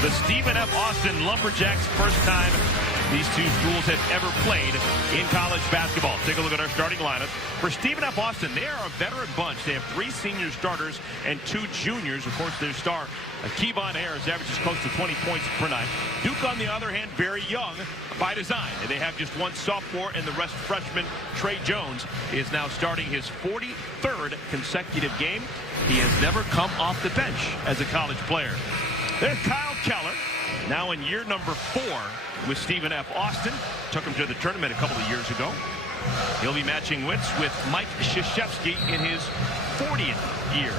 The Stephen F. Austin Lumberjacks, first time these two schools have ever played in college basketball. Take a look at our starting lineup. For Stephen F. Austin, they are a veteran bunch. They have 3 senior starters and 2 juniors. Of course, their star, Kevon Harris, averages close to 20 points per night. Duke, on the other hand, very young by design. And they have just 1 sophomore, and the rest freshman. Trey Jones is now starting his 43rd consecutive game. He has never come off the bench as a college player. There's Kyle Keller, now in year number 4 with Stephen F. Austin. Took him to the tournament a couple of years ago. He'll be matching wits with Mike Krzyzewski in his 40th year.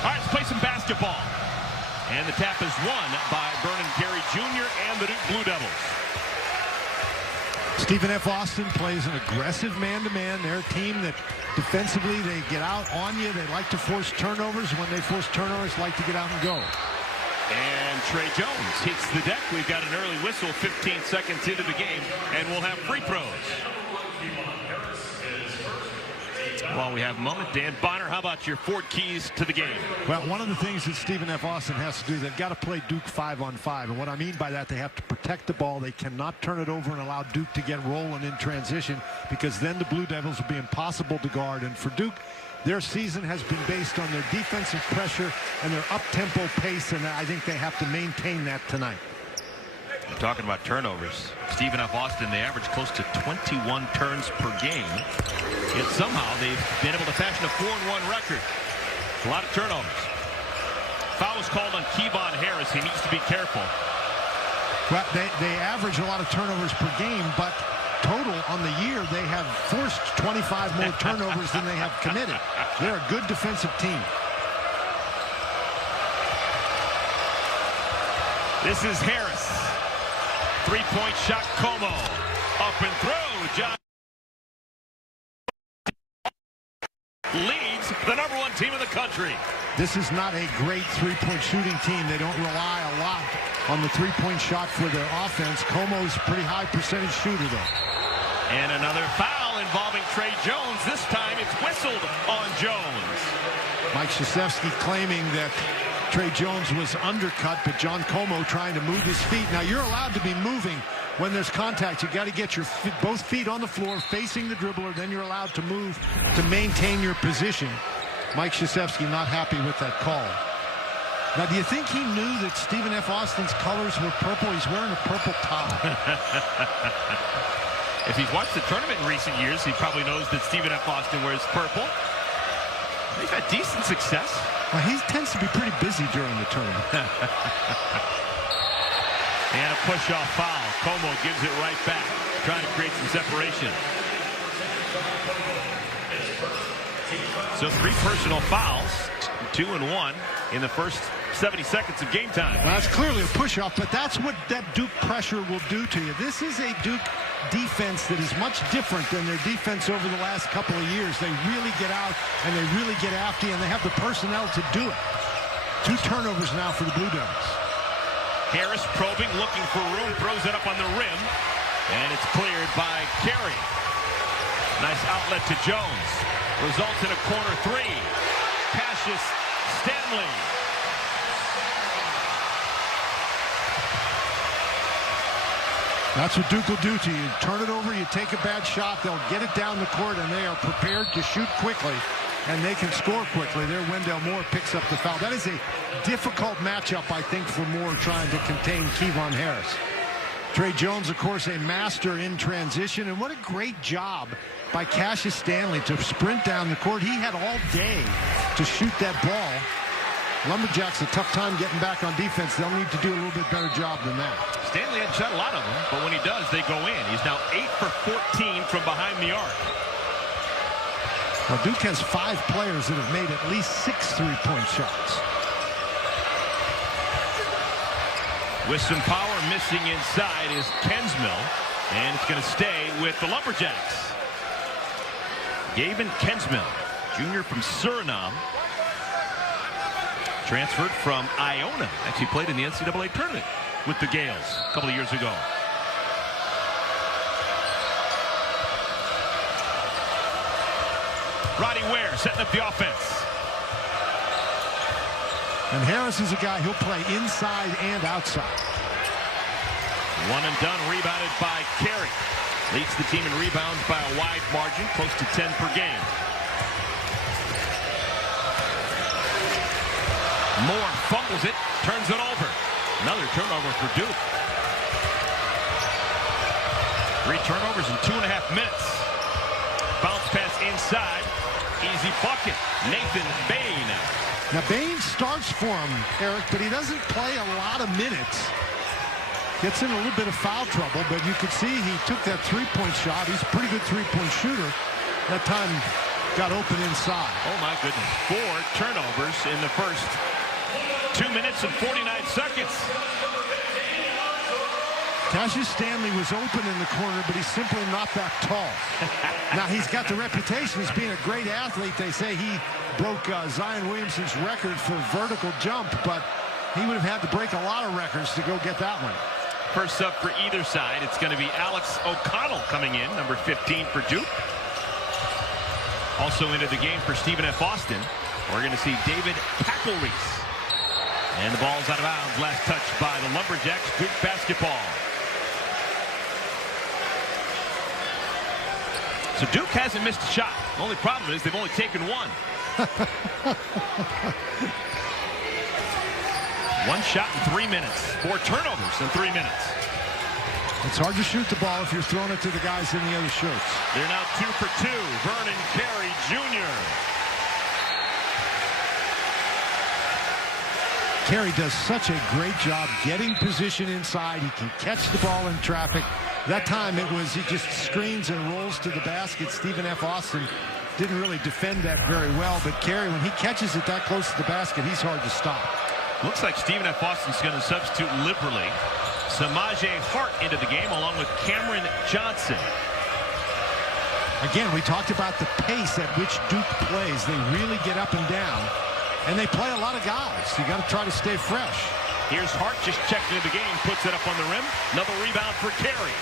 All right, let's play some basketball. And the tap is won by Vernon Carey Jr. and the Duke Blue Devils. Stephen F. Austin plays an aggressive man-to-man. They're a team that defensively, they get out on you. They like to force turnovers. When they force turnovers, like to get out and go. And Trey Jones hits the deck. We've got an early whistle 15 seconds into the game, and we'll have free throws. While we have a moment, Dan Bonner, how about your 4 keys to the game? Well, one of the things that Stephen F. Austin has to do, they've got to play Duke 5-on-5. And what I mean by that, they have to protect the ball. They cannot turn it over and allow Duke to get rolling in transition, because then the Blue Devils will be impossible to guard. And for Duke, their season has been based on their defensive pressure and their up-tempo pace, and I think they have to maintain that tonight. I'm talking about turnovers. Stephen F. Austin, they average close to 21 turns per game. Yet somehow they've been able to fashion a 4-1 record. A lot of turnovers. Foul was called on Kevon Harris. He needs to be careful. Well, they average a lot of turnovers per game, but total on the year, they have forced 25 more turnovers than they have committed. They're a good defensive team. This is Harris. 3-point shot, Como. Up and through. John leads the #1 team in the country. This is not a great 3-point shooting team. They don't rely a lot on the 3-point shot for their offense. Como's a pretty high percentage shooter, though. And another foul involving Trey Jones. This time it's whistled on Jones. Mike Krzyzewski claiming that Trey Jones was undercut, but John Como trying to move his feet. Now, you're allowed to be moving when there's contact. You got to get your both feet on the floor facing the dribbler. Then you're allowed to move to maintain your position. Mike Krzyzewski not happy with that call. Now, do you think he knew that Stephen F. Austin's colors were purple? He's wearing a purple tie. If he's watched the tournament in recent years, he probably knows that Stephen F. Austin wears purple. They've had decent success. Well, he tends to be pretty busy during the tournament. And a push-off foul. Como gives it right back, trying to create some separation. So 3 personal fouls, 2 and 1 in the first 70 seconds of game time. Well, that's clearly a push-off, but that's what that Duke pressure will do to you. This is a Duke defense that is much different than their defense over the last couple of years. They really get out and they really get after you, and they have the personnel to do it. 2 turnovers now for the Blue Devils. Harris probing, looking for room, throws it up on the rim, and it's cleared by Carey. Nice outlet to Jones. Results in a corner 3. Cassius Stanley. That's what Duke will do to you. Turn it over, you take a bad shot, they'll get it down the court, and they are prepared to shoot quickly, and they can score quickly. There, Wendell Moore picks up the foul. That is a difficult matchup, I think, for Moore trying to contain Kevon Harris. Trey Jones, of course, a master in transition, and what a great job by Cassius Stanley to sprint down the court. He had all day to shoot that ball. Lumberjacks a tough time getting back on defense. They'll need to do a little bit better job than that. Stanley had shot a lot of them, but when he does, they go in. He's now 8 for 14 from behind the arc. Well, Duke has 5 players that have made at least 6 3-point shots. With some power missing inside is Kensmill, and it's going to stay with the Lumberjacks. Gavin Kensmill, junior from Suriname, transferred from Iona. Actually played in the NCAA tournament with the Gales a couple of years ago. Roddy Ware setting up the offense. And Harris is a guy who'll play inside and outside. One and done, rebounded by Carey. Leads the team in rebounds by a wide margin, close to 10 per game. Moore fumbles it, turns it over. Another turnover for Duke. 3 turnovers in 2.5 minutes. Bounce pass inside. Easy bucket. Nathan Bain. Now Bain starts for him, Eric, but he doesn't play a lot of minutes. Gets in a little bit of foul trouble, but you could see he took that three-point shot. He's a pretty good three-point shooter. That time got open inside. Oh, my goodness. 4 turnovers in the first 2 minutes and 49 seconds. Cassius Stanley was open in the corner, but he's simply not that tall. Now, he's got the reputation as being a great athlete. They say he broke Zion Williamson's record for vertical jump, but he would have had to break a lot of records to go get that one. First up for either side, it's going to be Alex O'Connell coming in, number 15 for Duke. Also into the game for Stephen F. Austin, we're going to see David Packle-Reese. And the ball's out of bounds. Last touch by the Lumberjacks. Duke basketball. So Duke hasn't missed a shot. The only problem is they've only taken one. One shot in 3 minutes. 4 turnovers in 3 minutes. It's hard to shoot the ball if you're throwing it to the guys in the other shirts. They're now 2 for 2. Vernon Carey Jr. Carey does such a great job getting position inside. He can catch the ball in traffic. That time it was he just screens and rolls to the basket. Stephen F. Austin didn't really defend that very well, but Carey, when he catches it that close to the basket, he's hard to stop. Looks like Stephen F. Austin's going to substitute liberally. Samaje Hart into the game along with Cameron Johnson. Again, we talked about the pace at which Duke plays. They really get up and down, and they play a lot of guys. You got to try to stay fresh. Here's Hart just checked into the game, puts it up on the rim. Another rebound for Carey.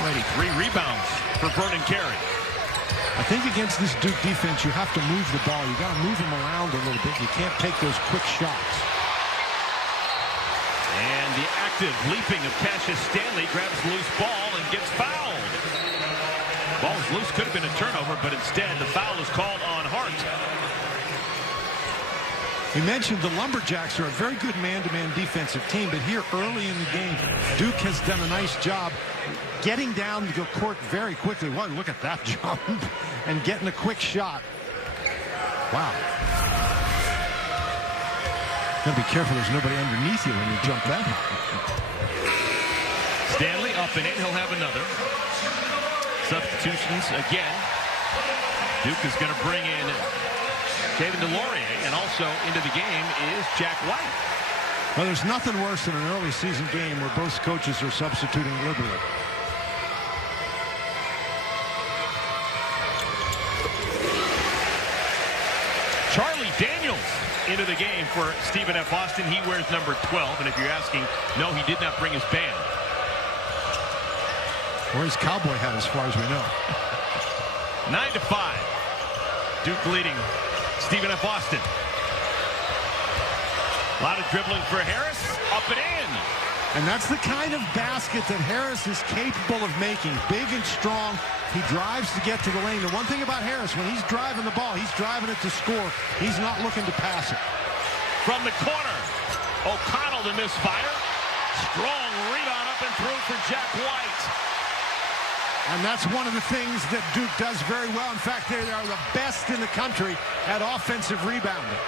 Already 3 rebounds for Vernon Carey. I think against this Duke defense, you have to move the ball. You got to move them around a little bit. You can't take those quick shots. And the active leaping of Cassius Stanley grabs loose ball and gets fouled. Ball's loose, could have been a turnover, but instead the foul is called on Hart. We mentioned the Lumberjacks are a very good man-to-man defensive team, but here early in the game, Duke has done a nice job getting down the court very quickly. Well, look at that jump and getting a quick shot. Wow. Gotta be careful there's nobody underneath you when you jump that high. Stanley up and in, he'll have another. Substitutions again. Duke is going to bring in Kevin DeLaurier, and also into the game is Jack White. Well, there's nothing worse than an early season game where both coaches are substituting liberally. Charlie Daniels into the game for Stephen F. Austin. He wears number 12, and if you're asking, no, he did not bring his band. Or his cowboy hat, as far as we know. 9-5. Duke leading Stephen F. Austin. A lot of dribbling for Harris. Up and in. And that's the kind of basket that Harris is capable of making. Big and strong. He drives to get to the lane. The one thing about Harris, when he's driving the ball, he's driving it to score. He's not looking to pass it. From the corner, O'Connell to misfire. Strong rebound up and through for Jack White. And that's one of the things that Duke does very well. In fact, they are the best in the country at offensive rebounding.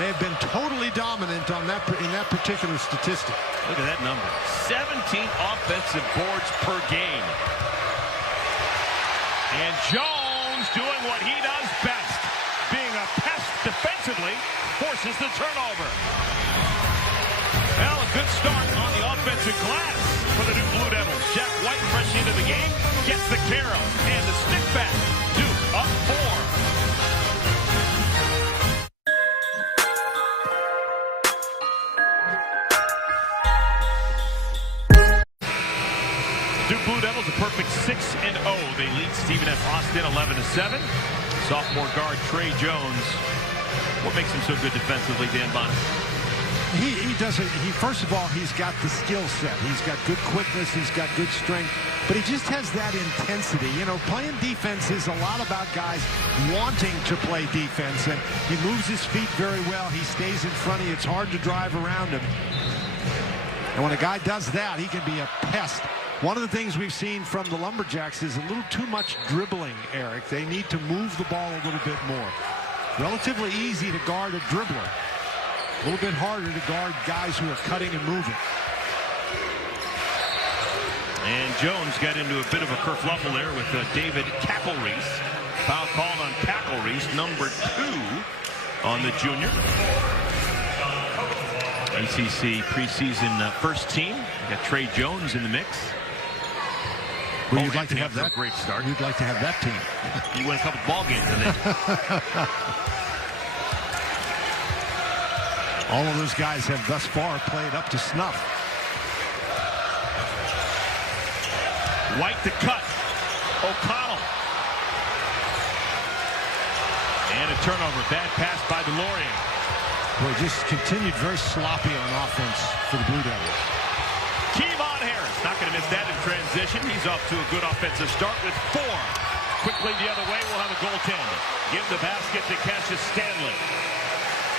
They have been totally dominant on that in that particular statistic. Look at that number. 17 offensive boards per game. And Jones doing what he does best. Being a pest defensively, forces the turnover. Well, a good start on the offensive glass for the Duke Blue Devils. Jack White fresh into the game, gets the carry and the stick back. Duke up 4. Duke Blue Devils a perfect 6-0. They lead Stephen F. Austin 11-7. Sophomore guard Trey Jones What makes him so good defensively, Dan Bonner? He doesn't. First of all, he's got the skill set. He's got good quickness. He's got good strength. But he just has that intensity. You know, playing defense is a lot about guys wanting to play defense. And he moves his feet very well. He stays in front of you. It's hard to drive around him. And when a guy does that, he can be a pest. One of the things we've seen from the Lumberjacks is a little too much dribbling, Eric. They need to move the ball a little bit more. Relatively easy to guard a dribbler. A little bit harder to guard guys who are cutting and moving. And Jones got into a bit of a kerfluffle there with David Cackle-Reese. Foul called on Cackle-Reese, number 2 on the junior. ACC preseason first team. We got Trey Jones in the mix. Well, you'd like to have that great start. You'd like to have that team. You win a couple ball games in it. All of those guys have thus far played up to snuff. White to cut. O'Connell. And a turnover. Bad pass by Delorier. Boy, just continued very sloppy on offense for the Blue Devils. Kevon Harris. Not going to miss that in transition. He's off to a good offensive start with 4. Quickly the other way, we'll have a goaltender. Give the basket to Cassius Stanley.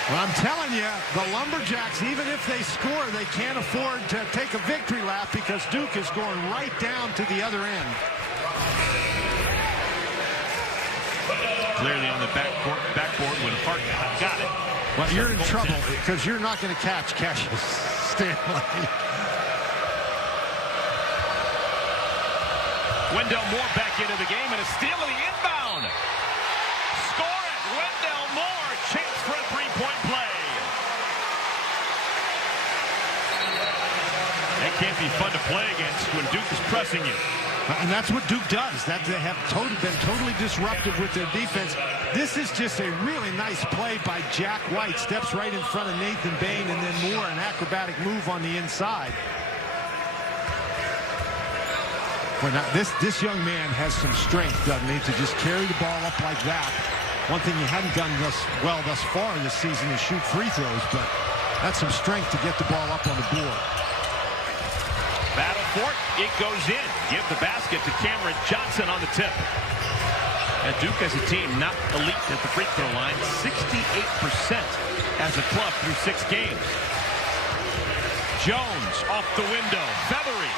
Well, I'm telling you, the Lumberjacks, even if they score, they can't afford to take a victory lap because Duke is going right down to the other end. Clearly on the backboard when Hart got it. Well, you're in trouble because you're not going to catch Cassius Stanley. Wendell Moore back into the game and a steal of the inbound. Score it, Wendell Moore. Chance for a three-point play. That can't be fun to play against when Duke is pressing you. And that's what Duke does. That they have been totally disruptive with their defense. This is just a really nice play by Jack White. Steps right in front of Nathan Bain, and then Moore, an acrobatic move on the inside. Well, now, this young man has some strength, doesn't he, to just carry the ball up like that. One thing he hadn't done thus far this season is shoot free throws, but that's some strength to get the ball up on the board. Battle for it. It goes in. Give the basket to Cameron Johnson on the tip. And Duke as a team not elite at the free throw line. 68% as a club through 6 games. Jones off the window. Feathery.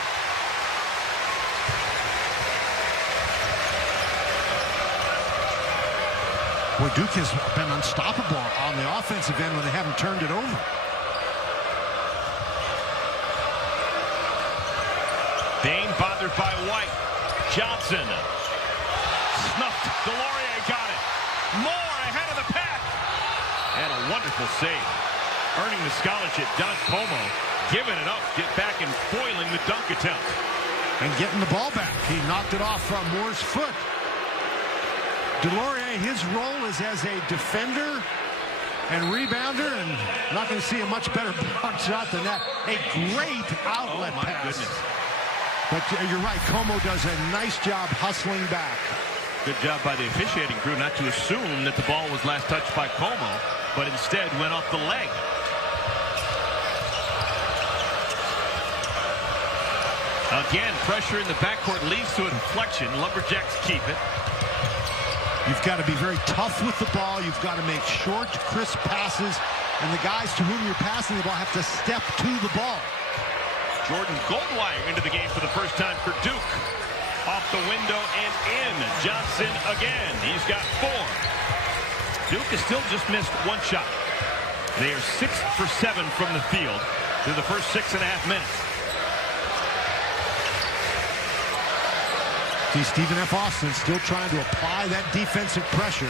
Boy, Duke has been unstoppable on the offensive end when they haven't turned it over. Bain bothered by White. Johnson. Snuffed. Delorier got it. Moore ahead of the pack. And a wonderful save. Earning the scholarship, Don Como giving it up. Get back and foiling the dunk attempt. And getting the ball back. He knocked it off from Moore's foot. Delorier, his role is as a defender and rebounder, and not going to see a much better block shot than that. A great outlet pass. Goodness. But you're right, Como does a nice job hustling back. Good job by the officiating crew not to assume that the ball was last touched by Como, but instead went off the leg. Again, pressure in the backcourt leads to a deflection. Lumberjacks keep it. You've got to be very tough with the ball. You've got to make short, crisp passes, and the guys to whom you're passing the ball have to step to the ball. Jordan Goldwire into the game for the first time for Duke. Off the window and in. Johnson again. He's got 4. Duke has still just missed 1 shot. They are 6 for 7 from the field through the first 6.5 minutes. See Stephen F. Austin still trying to apply that defensive pressure.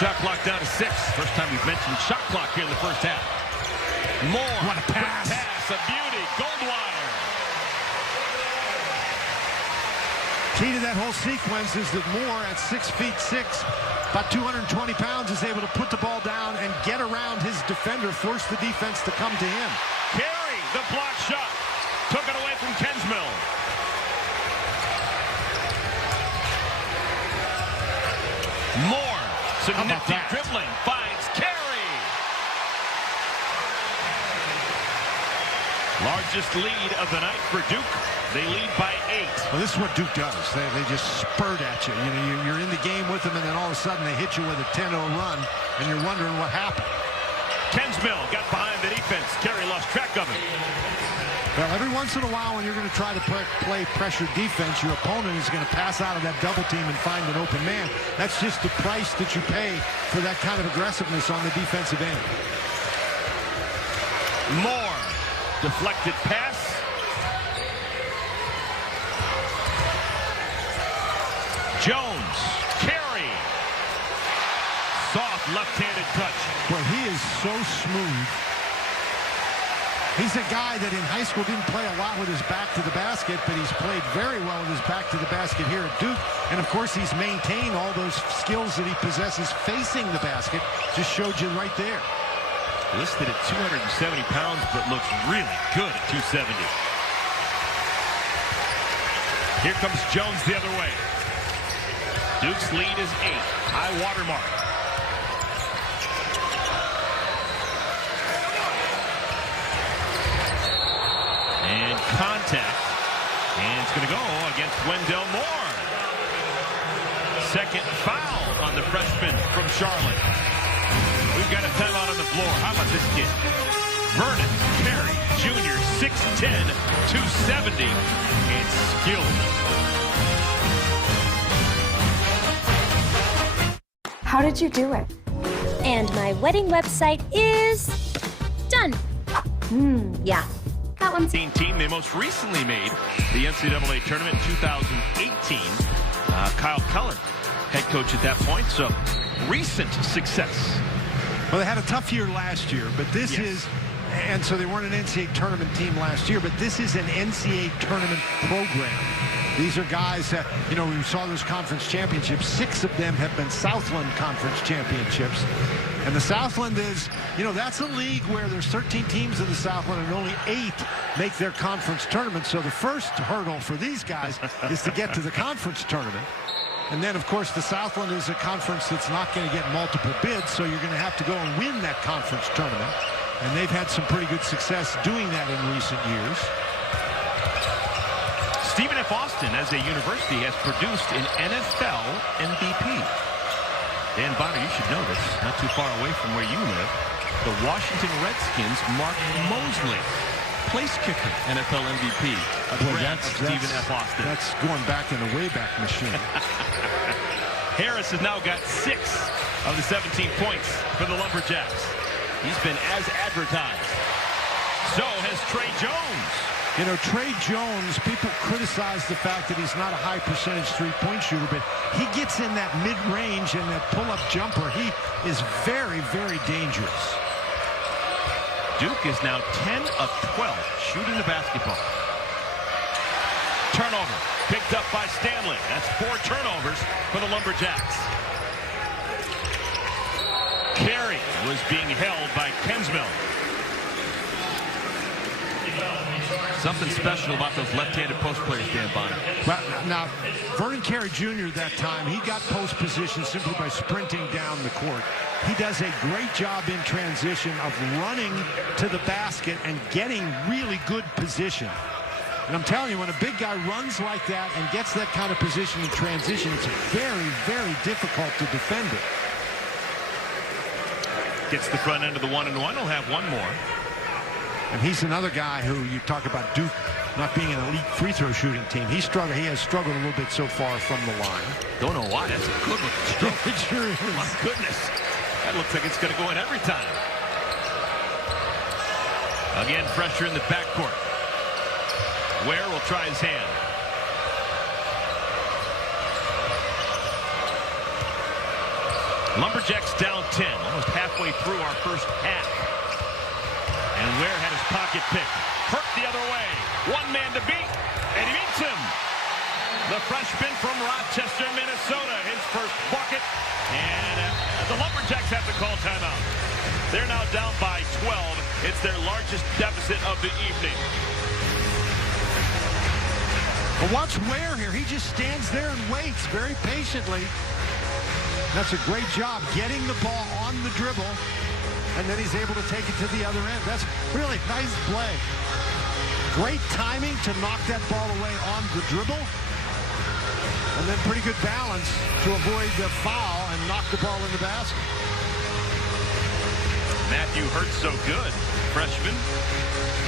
Shot clock down to 6. First time we've mentioned shot clock here in the first half. Moore. What a pass. A beauty. Goldwire. Key to that whole sequence is that Moore at 6'6", about 220 pounds, is able to put the ball down and get around his defender, force the defense to come to him. Carey, the block shot. Took it away from Kensmill. Moore, some nifty dribbling, finds Carey. Largest lead of the night for Duke. They lead by 8. Well, this is what Duke does. They just spurt at you. You know, you're in the game with them, and then all of a sudden they hit you with a 10-0 run, and you're wondering what happened. Kensmill got behind the defense. Carey lost track of him. Well, every once in a while when you're going to try to play pressure defense, your opponent is going to pass out of that double team and find an open man. That's just the price that you pay for that kind of aggressiveness on the defensive end. Moore, deflected pass. Jones, Carey. Soft left-handed touch. Well, he is so smooth. He's a guy that in high school didn't play a lot with his back to the basket, but he's played very well with his back to the basket here at Duke. And, of course, he's maintained all those skills that he possesses facing the basket. Just showed you right there. Listed at 270 pounds, but looks really good at 270. Here comes Jones the other way. Duke's lead is 8. High water mark. And contact. And it's going to go against Wendell Moore. Second foul on the freshman from Charlotte. We've got a timeout on the floor. How about this kid? Vernon Carey, Jr., 6'10", 270, and skilled. How did you do it? And my wedding website is done. Yeah. That one's Team they most recently made the NCAA tournament in 2018. Kyle Keller, head coach at that point, so recent success. Well, they had a tough year last year, but this is, and so they weren't an NCAA tournament team last year, but this is an NCAA tournament program. These are guys that, you know, we saw those conference championships. 6 of them have been Southland Conference championships. And the Southland is, you know, that's a league where there's 13 teams in the Southland and only 8 make their conference tournament. So the first hurdle for these guys is to get to the conference tournament. And then, of course, the Southland is a conference that's not going to get multiple bids, so you're going to have to go and win that conference tournament. And they've had some pretty good success doing that in recent years. Stephen F. Austin, as a university, has produced an NFL MVP. Dan Bonner, you should know this. Not too far away from where you live. The Washington Redskins marked Mosley, place kicker, NFL MVP. That's Stephen F. Austin. That's going back in the Wayback Machine. Harris has now got 6 of the 17 points for the Lumberjacks. He's been as advertised. So has Trey Jones. You know, Trey Jones, people criticize the fact that he's not a high percentage three-point shooter, but he gets in that mid-range and that pull-up jumper. He is very, very dangerous. Duke is now 10 of 12 shooting the basketball. Turnover picked up by Stanley. That's 4 turnovers for the Lumberjacks. Carey was being held by Kensmill. Something special about those left-handed post players, Dan Bonner. Well, now, Vernon Carey Jr. that time, he got post position simply by sprinting down the court. He does a great job in transition of running to the basket and getting really good position. And I'm telling you, when a big guy runs like that and gets that kind of position in transition, it's very, very difficult to defend it. Gets the front end of the 1-and-1. He'll have one more. And he's another guy who you talk about Duke not being an elite free throw shooting team. He has struggled a little bit so far from the line. Don't know why. That's a good looking stroke. It sure is. My goodness. That looks like it's going to go in every time. Again, pressure in the backcourt. Ware will try his hand. Lumberjacks down 10, almost halfway through our first half. And Ware had his pocket picked. Hurt the other way. One man to beat, and he beats him. The freshman from Rochester, Minnesota, his first bucket. And the Lumberjacks have to call timeout. They're now down by 12. It's their largest deficit of the evening. Well, watch Ware here. He just stands there and waits very patiently. That's a great job getting the ball on the dribble, and then he's able to take it to the other end. That's really nice play. Great timing to knock that ball away on the dribble, and then pretty good balance to avoid the foul and knock the ball in the basket. Matthew Hurt, so good. Freshman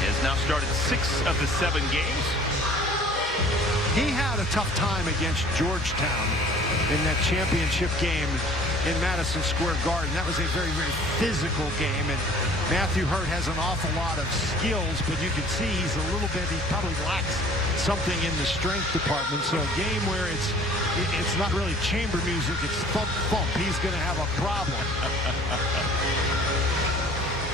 has now started 6 of the 7 games. He had a tough time against Georgetown in that championship game in Madison Square Garden. That was a very, very physical game, and Matthew Hurt has an awful lot of skills, but you can see he's a little bit, he probably lacks something in the strength department. So a game where it's not really chamber music, it's thump thump, he's going to have a problem.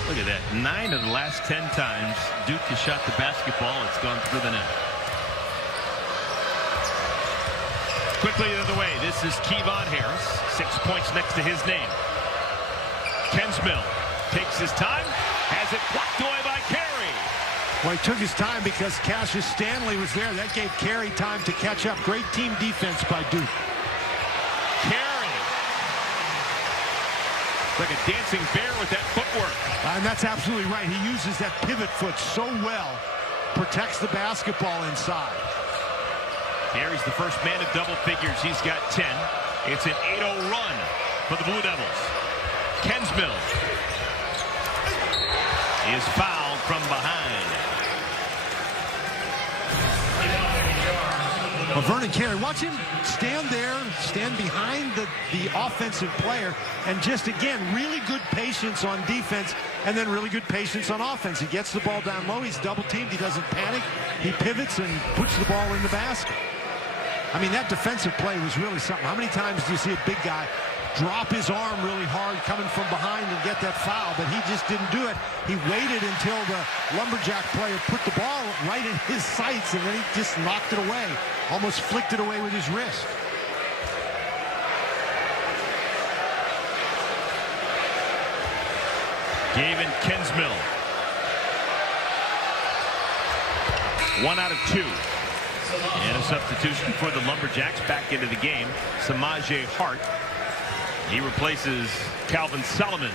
Look at that. 9 of the last 10 times Duke has shot the basketball, it's gone through the net. Quickly the other way, this is Kevon Harris. 6 points next to his name. Kensmill takes his time, has it blocked away by Carey. Well, he took his time because Cassius Stanley was there. That gave Carey time to catch up. Great team defense by Duke. Carey. Like a dancing bear with that footwork. And that's absolutely right. He uses that pivot foot so well. Protects the basketball inside. Carey's the first man of double figures. He's got 10. It's an 8-0 run for the Blue Devils. Kensmill is fouled from behind. Well, Vernon Carey, watch him stand there, stand behind the offensive player, and just, again, really good patience on defense, and then really good patience on offense. He gets the ball down low. He's double-teamed. He doesn't panic. He pivots and puts the ball in the basket. I mean, that defensive play was really something. How many times do you see a big guy drop his arm really hard coming from behind and get that foul? But he just didn't do it. He waited until the Lumberjack player put the ball right in his sights, and then he just knocked it away. Almost flicked it away with his wrist. Gavin Kensmill. 1 out of 2. And a substitution for the Lumberjacks back into the game. Samaje Hart. He replaces Calvin Solomon.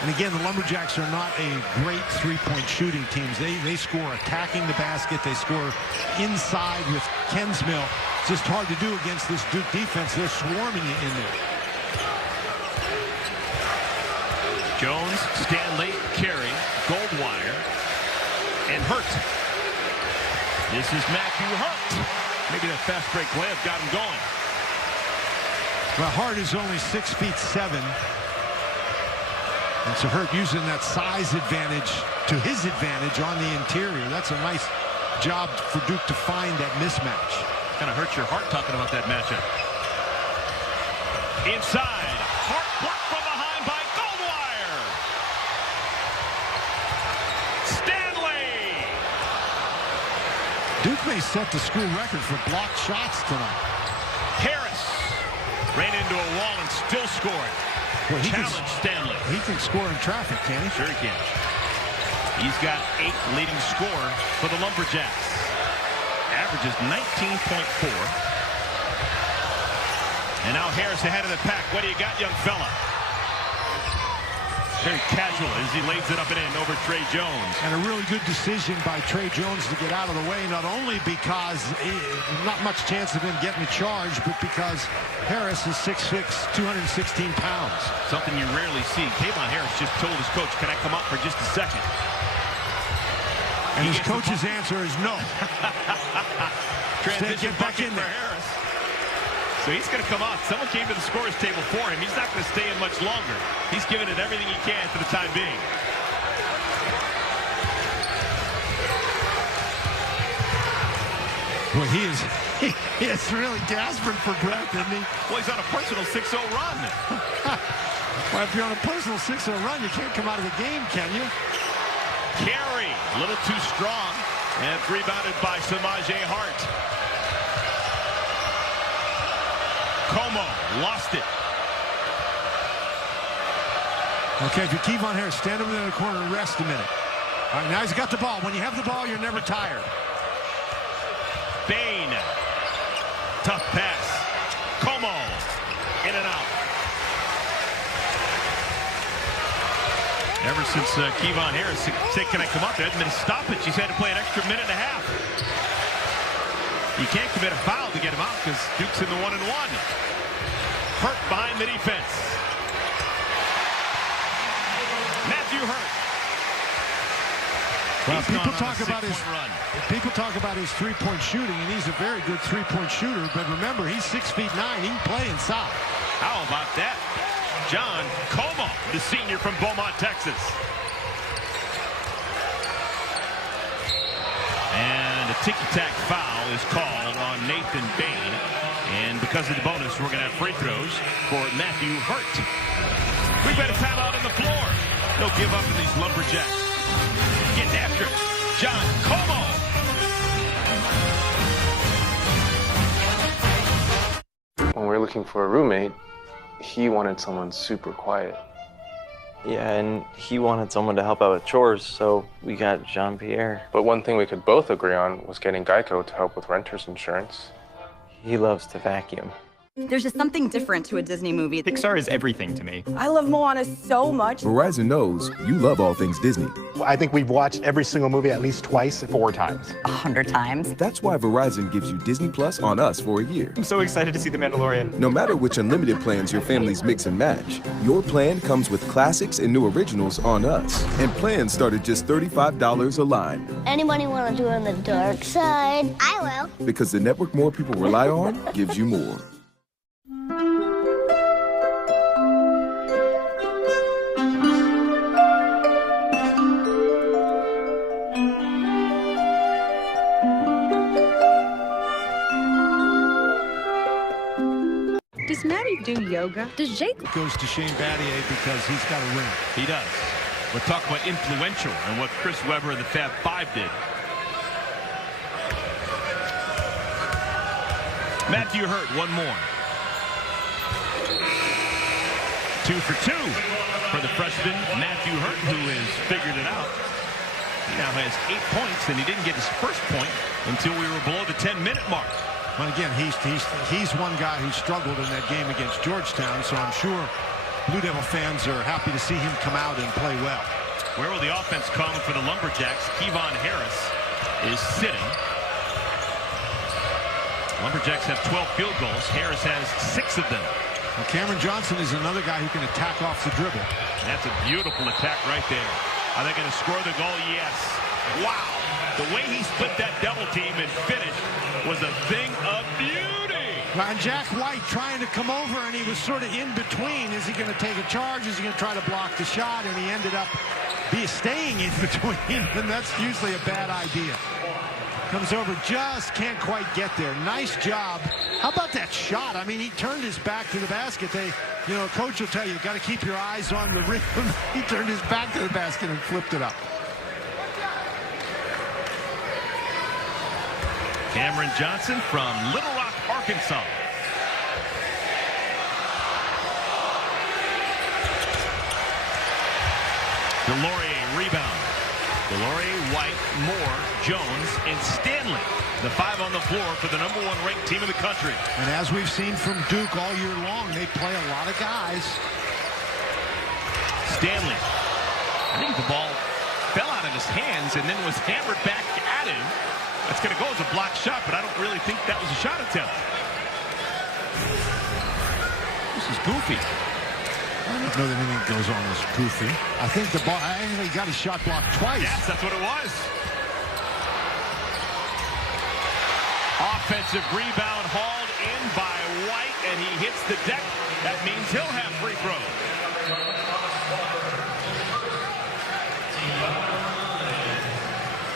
And again, the Lumberjacks are not a great three-point shooting team. They score attacking the basket. They score inside with Kensmill. It's just hard to do against this Duke defense. They're swarming you in there. Jones, Stanley, Carey, Goldwire, and Hurt. This is Matthew Hurt. Maybe that fast break layup got him going. Well, Hart is only 6'7". And so Hurt using that size advantage to his advantage on the interior. That's a nice job for Duke to find that mismatch. Kind of hurts your heart talking about that matchup. Inside. Hart blocked from behind by Goldwire. Stanley. Duke may set the school record for blocked shots tonight. Harris ran into a wall and still scored. Well, Challenge Stanley. He can score in traffic, can he? Sure he can. He's got 8 leading scorer for the Lumberjacks. Averages 19.4. And now Harris ahead of the pack. What do you got, young fella? Very casual as he lays it up and in over Trey Jones. And a really good decision by Trey Jones to get out of the way, not only because not much chance of him getting a charge, but because Harris is 6'6", 216 pounds. Something you rarely see. Kevon Harris just told his coach, can I come up for just a second? And his coach's answer is no. Transition back bucket in for there. Harris. So he's going to come out. Someone came to the scorer's table for him. He's not going to stay in much longer. He's giving it everything he can for the time being. Well, he is really gasping for breath, isn't he? Well, he's on a personal 6-0 run. Well, if you're on a personal 6-0 run, you can't come out of the game, can you? Carey, a little too strong. And it's rebounded by Samaje Hart. Como lost it. Okay, if you're Kevon Harris, stand over there in the corner and rest a minute. All right, now he's got the ball. When you have the ball, you're never tired. Bain. Tough pass. Como. In and out. Ever since Kevon Harris said, can I come up? There hasn't been a stoppage. He's had to play an extra minute and a half. You can't commit a foul to get him out because Duke's in the 1-and-1. Hurt behind the defense. Matthew Hurt. Well, people talk about his three-point shooting, and he's a very good three-point shooter. But remember, he's 6'9". He can play inside. How about that? John Como, the senior from Beaumont, Texas. And a ticky-tack foul is called on Nathan Bain. And because of the bonus, we're going to have free throws for Matthew Hurt. We've got a timeout on the floor. They'll give up to these Lumberjacks. Getting after it. John Como. When we were looking for a roommate, he wanted someone super quiet. Yeah, and he wanted someone to help out with chores, so we got Jean-Pierre. But one thing we could both agree on was getting Geico to help with renter's insurance. He loves to vacuum. There's just something different to a Disney movie. Pixar is everything to me. I love Moana so much. Verizon knows you love all things Disney. I think we've watched every single movie at least twice. 4 times. 100 times. That's why Verizon gives you Disney Plus on us for a year. I'm so excited to see The Mandalorian. No matter which unlimited plans your families mix and match, your plan comes with classics and new originals on us. And plans start at just $35 a line. Anybody want to do it on the dark side? I will. Because the network more people rely on gives you more. Does Maddie do yoga? Does Jake? Goes to Shane Battier because he's got a ring. He does. We'll talk about influential and what Chris Webber and the Fab Five did. Matthew Hurt, one more. 2 for 2 for the freshman Matthew Hurt, who has figured it out. He now has 8 points, and he didn't get his first point until we were below the 10-minute mark. Well, again, he's one guy who struggled in that game against Georgetown, so I'm sure Blue Devil fans are happy to see him come out and play well. Where will the offense come for the Lumberjacks? Kevon Harris is sitting. Lumberjacks have 12 field goals. Harris has 6 of them. Well, Cameron Johnson is another guy who can attack off the dribble. That's a beautiful attack right there. Are they going to score the goal? Yes. Wow. The way he split that double team and finished was a thing of beauty. Well, and Jack White trying to come over, and he was sort of in between. Is he going to take a charge? Is he going to try to block the shot? And he ended up staying in between, and that's usually a bad idea. Comes over, just can't quite get there. Nice job. How about that shot? I mean, he turned his back to the basket. Coach will tell you, got to keep your eyes on the rim. He turned his back to the basket and flipped it up. Cameron Johnson from Little Rock, Arkansas. Delorier rebound. Delorier, White, Moore, Jones, and Stanley. The 5 on the floor for the #1 ranked team in the country. And as we've seen from Duke all year long, they play a lot of guys. Stanley. I think the ball fell out of his hands and then was hammered back at him. That's going to go as a blocked shot, but I don't really think that was a shot attempt. This is goofy. I don't know that anything goes on this goofy. I think the ball, he got his shot blocked twice. Yes, that's what it was. Offensive rebound hauled in by White, and he hits the deck. That means he'll have free throws.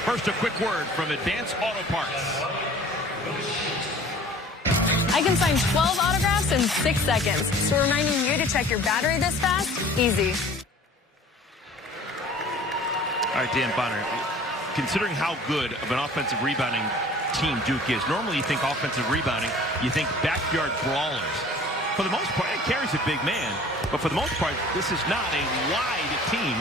First, a quick word from Advanced Auto Parts. I can sign 12 autographs in 6 seconds. So reminding you to check your battery this fast? Easy. All right, Dan Bonner, considering how good of an offensive rebounding team Duke is, normally you think offensive rebounding, you think backyard brawlers. For the most part, Carey's a big man, but for the most part, this is not a wide team.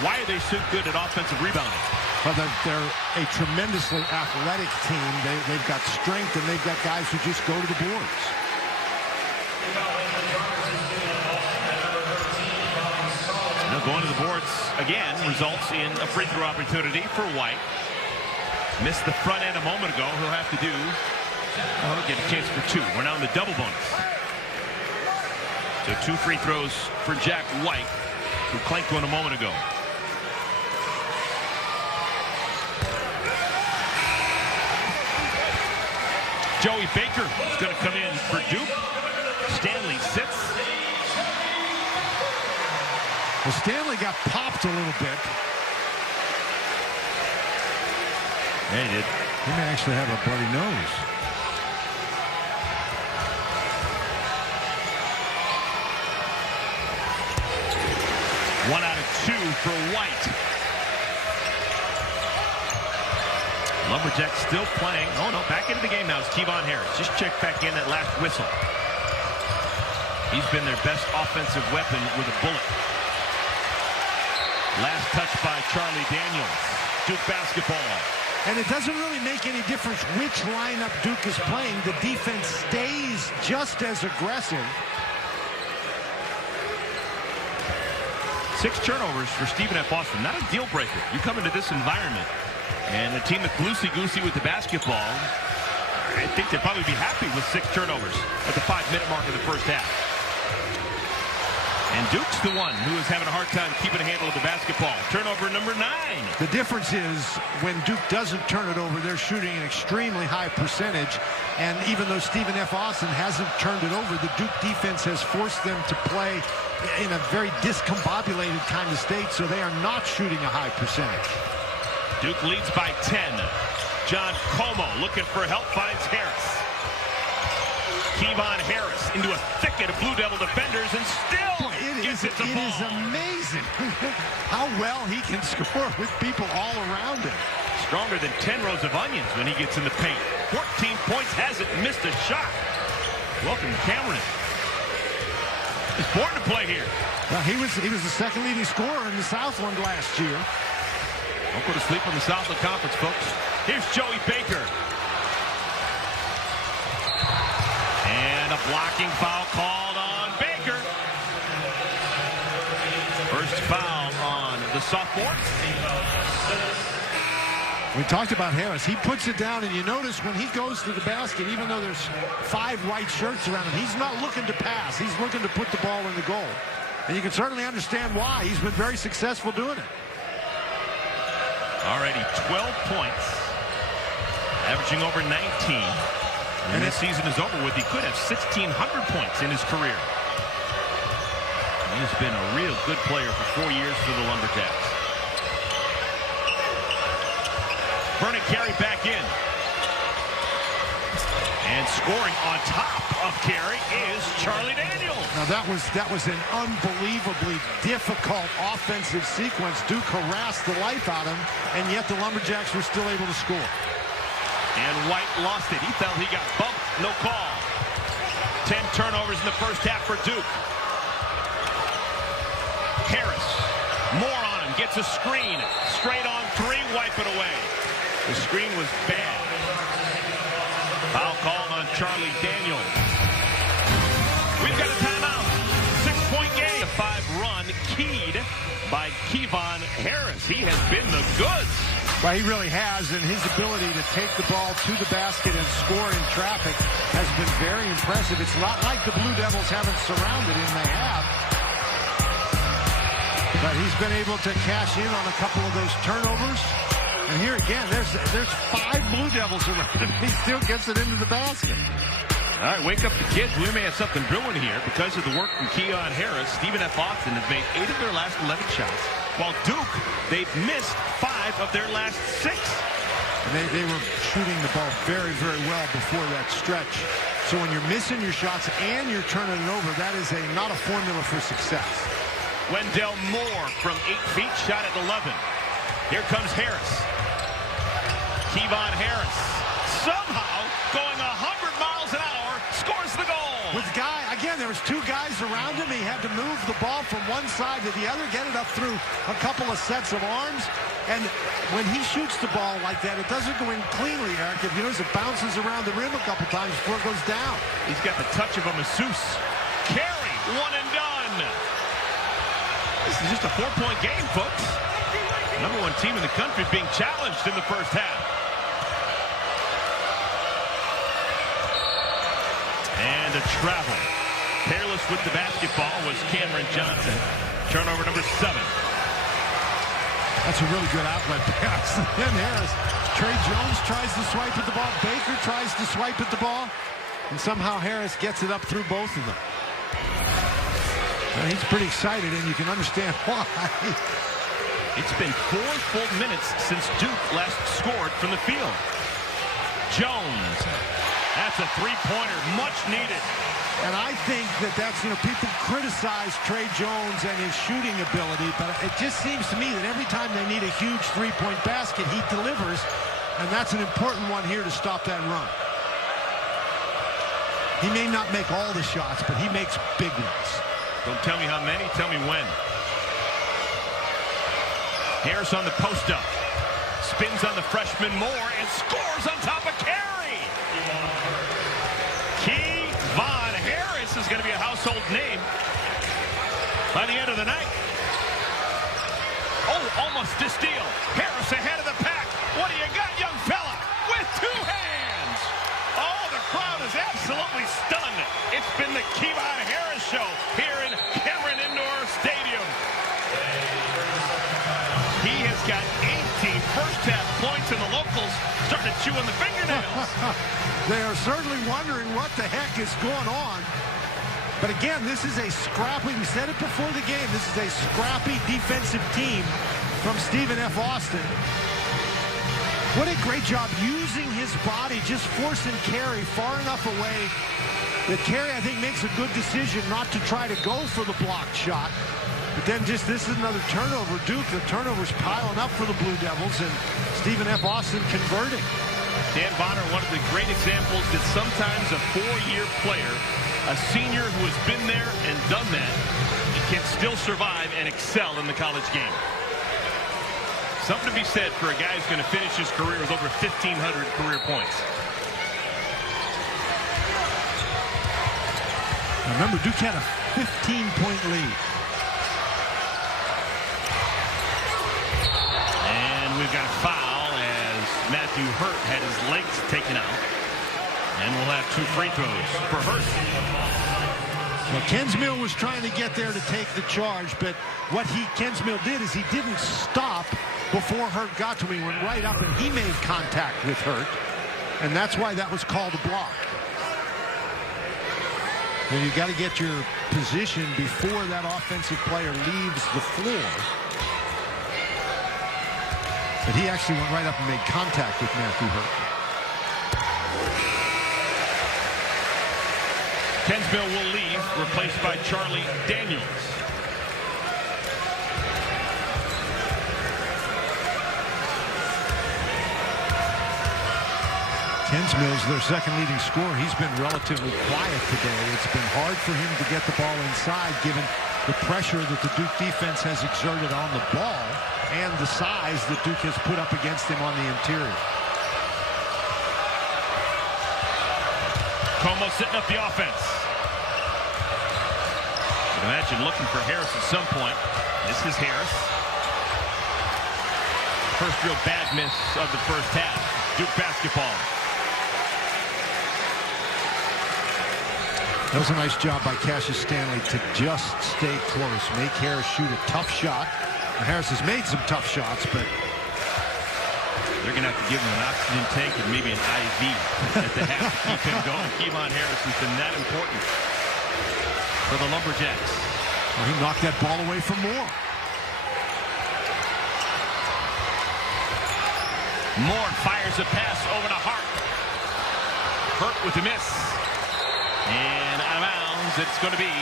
Why are they so good at offensive rebounding? Well, they're a tremendously athletic team. They've got strength, and they've got guys who just go to the boards. Going to the boards again results in a free throw opportunity for White. Missed the front end a moment ago. He'll have to do. He'll get a chance for 2. We're now in the double bonus. So 2 free throws for Jack White, who clanked one a moment ago. Joey Baker is going to come in for Duke. Stanley sits. Well, Stanley got popped a little bit. Yeah, he did. He may actually have a bloody nose. One out of 2 for White. Lumberjacks still playing. Oh, no, back into the game now is Kevon Harris. Just checked back in that last whistle. He's been their best offensive weapon with a bullet. Last touch by Charlie Daniels. Duke basketball. And it doesn't really make any difference which lineup Duke is playing. The defense stays just as aggressive. 6 turnovers for Stephen F. Austin. Not a deal breaker. You come into this environment, and a team that's loosey-goosey with the basketball, I think they'd probably be happy with 6 turnovers at the 5-minute mark of the first half. And Duke's the one who is having a hard time keeping a handle of the basketball. Turnover number 9. The difference is when Duke doesn't turn it over, they're shooting an extremely high percentage. And even though Stephen F. Austin hasn't turned it over, the Duke defense has forced them to play in a very discombobulated kind of state, so they are not shooting a high percentage. Duke leads by 10. John Como looking for help, finds Harris. Kevon Harris into a thicket of Blue Devil defenders and still gets it to fall. It is amazing how well he can score with people all around him. Stronger than 10 rows of onions when he gets in the paint. 14 points, hasn't missed a shot. Welcome, Cameron. It's important to play here. Well, he was the second leading scorer in the Southland last year. Don't go to sleep on the Southland Conference, folks. Here's Joey Baker. And a blocking foul called on Baker. First foul on the sophomore. We talked about Harris. He puts it down, and you notice when he goes to the basket, even though there's 5 white shirts around him, he's not looking to pass. He's looking to put the ball in the goal. And you can certainly understand why. He's been very successful doing it. Already 12 points, averaging over 19. When this season is over with, he could have 1,600 points in his career. He's been a real good player for 4 years for the Lumberjacks. Vernon Carey back in. And scoring on top of Carey is Charlie Daniels. Now that was an unbelievably difficult offensive sequence. Duke harassed the life out of him, and yet the Lumberjacks were still able to score. And White lost it. He felt he got bumped. No call. 10 turnovers in the first half for Duke. Harris, more on him. Gets a screen. Straight on 3. Wipe it away. The screen was bad. Foul called on Charlie Daniels. We've got a timeout. 6-point game. A 5-run keyed by Kevon Harris. He has been the goods. Well, he really has, and his ability to take the ball to the basket and score in traffic has been very impressive. It's not like the Blue Devils haven't surrounded him. They have. But he's been able to cash in on a couple of those turnovers. And here again, there's 5 Blue Devils around him. He still gets it into the basket. All right, wake up the kids. We may have something brewing here because of the work from Kevon Harris. Stephen F. Austin has made 8 of their last 11 shots. While Duke, they've missed 5 of their last 6. And they were shooting the ball very, very well before that stretch. So when you're missing your shots and you're turning it over, that is not a formula for success. Wendell Moore from 8 feet, shot at 11. Here comes Harris. Kevon Harris somehow going 100 miles an hour, scores the goal. With again, there was 2 guys around him. He had to move the ball from one side to the other, get it up through a couple of sets of arms. And when he shoots the ball like that, it doesn't go in cleanly, Eric. If you notice, it bounces around the rim a couple times before it goes down. He's got the touch of a masseuse. Carey, one and done. This is just a 4-point game, folks. Number 1 team in the country being challenged in the first half. And a travel. Careless with the basketball was Cameron Johnson. Turnover number 7. That's a really good outlet pass. Then Harris. Trey Jones tries to swipe at the ball. Baker tries to swipe at the ball. And somehow Harris gets it up through both of them. Well, he's pretty excited, and you can understand why. It's been 4 full minutes since Duke last scored from the field. Jones. That's a 3-pointer, much needed. And I think that's, people criticize Trey Jones and his shooting ability, but it just seems to me that every time they need a huge 3-point basket, he delivers, and that's an important one here to stop that run. He may not make all the shots, but he makes big ones. Don't tell me how many, tell me when. Harris on the post-up. Spins on the freshman Moore and scores on top of Carey. Kevon Harris is going to be a household name by the end of the night. Oh, almost a steal. Harris ahead of the pack. What do you got, young fella? With 2 hands. Oh, the crowd is absolutely stunned. It's been the Kevon Harris show here in Cameron Indoor Stadium. He has got 18 first-half points, and the locals started chewing the fingernails. They are certainly wondering what the heck is going on. But again, this is a scrappy, we said it before the game, this is a scrappy defensive team from Stephen F. Austin. What a great job using his body, just forcing Carey far enough away that Carey, I think, makes a good decision not to try to go for the blocked shot. But then this is another turnover. Duke, the turnovers piling up for the Blue Devils, and Stephen F. Austin converting. Dan Bonner, one of the great examples that sometimes a 4-year player, a senior who has been there and done that, can still survive and excel in the college game. Something to be said for a guy who's going to finish his career with over 1,500 career points. Remember, Duke had a 15-point lead. We've got a foul as Matthew Hurt had his legs taken out. And we'll have 2 free throws for Hurt. Well, Kensmill was trying to get there to take the charge, but what Kensmill did is he didn't stop before Hurt got to him. He went right up, and he made contact with Hurt. And that's why that was called a block. And you've got to get your position before that offensive player leaves the floor. But he actually went right up and made contact with Matthew Hurt. Kensmill will leave, replaced by Charlie Daniels. Kensmill's their second leading scorer. He's been relatively quiet today. It's been hard for him to get the ball inside, given the pressure that the Duke defense has exerted on the ball and the size that Duke has put up against him on the interior. Como sitting up the offense. Imagine looking for Harris at some point. This is Harris. First real bad miss of the first half. Duke basketball. That was a nice job by Cassius Stanley to just stay close, make Harris shoot a tough shot. Harris has made some tough shots, but they're going to have to give him an oxygen tank and maybe an IV at the half to keep him going. Kevon Harris has been that important for the Lumberjacks. Well, he knocked that ball away from Moore. Moore fires a pass over to Hart. Hurt with the miss. And out of bounds, it's going to be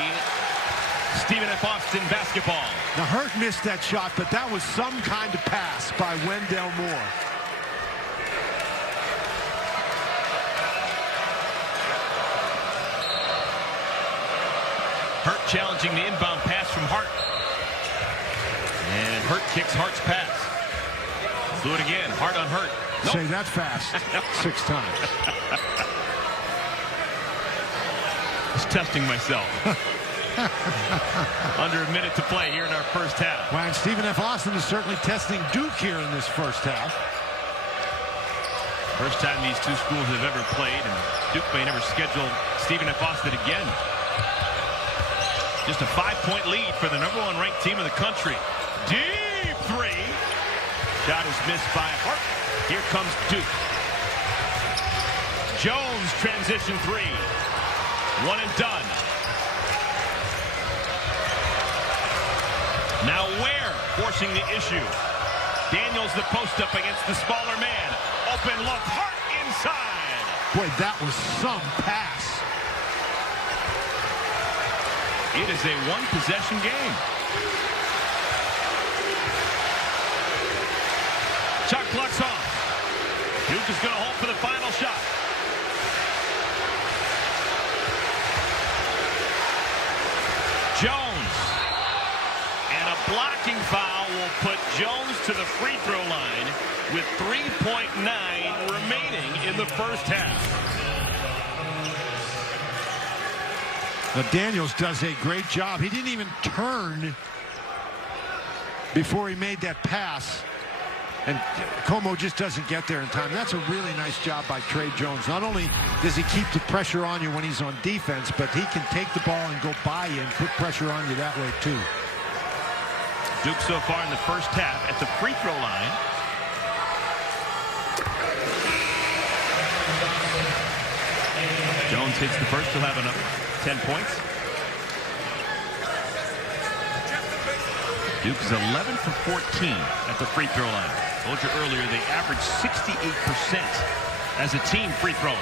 Stephen F. Austin basketball. Now, Hurt missed that shot, but that was some kind of pass by Wendell Moore. Hurt challenging the inbound pass from Hart. And Hurt kicks Hart's pass. Do it again. Hart on Hurt. Nope. Say that fast 6 times. Just testing myself. Under under a minute to play here in our first half. Well, and Stephen F. Austin is certainly testing Duke here in this first half. First time these two schools have ever played, and Duke may never schedule Stephen F. Austin again. Just a 5-point lead for the #1 ranked team in the country. Deep three. Shot is missed by Hart. Here comes Duke. Jones transition three. One and done. Now Ware forcing the issue. Daniels the post up against the smaller man. Open look. Hart inside. Boy, that was some pass. It is a one-possession game. Shot clock's off. Duke is going to hold for the final shot. Jones. And a blocking foul will put Jones to the free throw line with 3.9 remaining in the first half. Now, Daniels does a great job. He didn't even turn before he made that pass. And Como just doesn't get there in time. That's a really nice job by Trey Jones. Not only does he keep the pressure on you when he's on defense, but he can take the ball and go by you and put pressure on you that way, too. Duke so far in the first half at the free throw line. Jones hits the first. He'll have another 10 points. Duke is 11 for 14 at the free throw line. Told you earlier they average 68% as a team free throwing.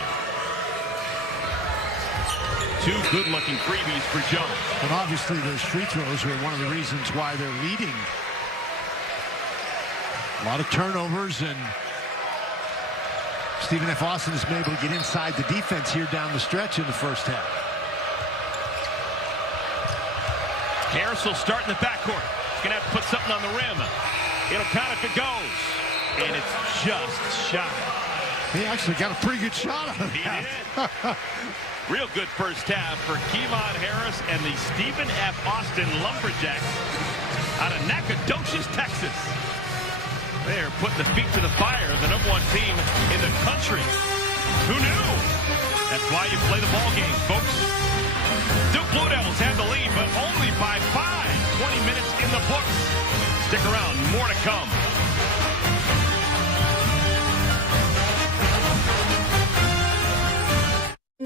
Two good-looking freebies for Jones. But obviously those free throws are one of the reasons why they're leading. A lot of turnovers, and Stephen F. Austin has been able to get inside the defense here down the stretch in the first half. Harris will start in the backcourt. He's going to have to put something on the rim. It'll count if it goes. And it's just shy. He actually got a pretty good shot on it. He did. Real good first half for Kevon Harris and the Stephen F. Austin Lumberjacks out of Nacogdoches, Texas. They're putting the feet to the fire, the #1 team in the country. Who knew? That's why you play the ball game, folks. Duke Blue Devils have the lead, but only by 5. 20 minutes in the books. Stick around, more to come.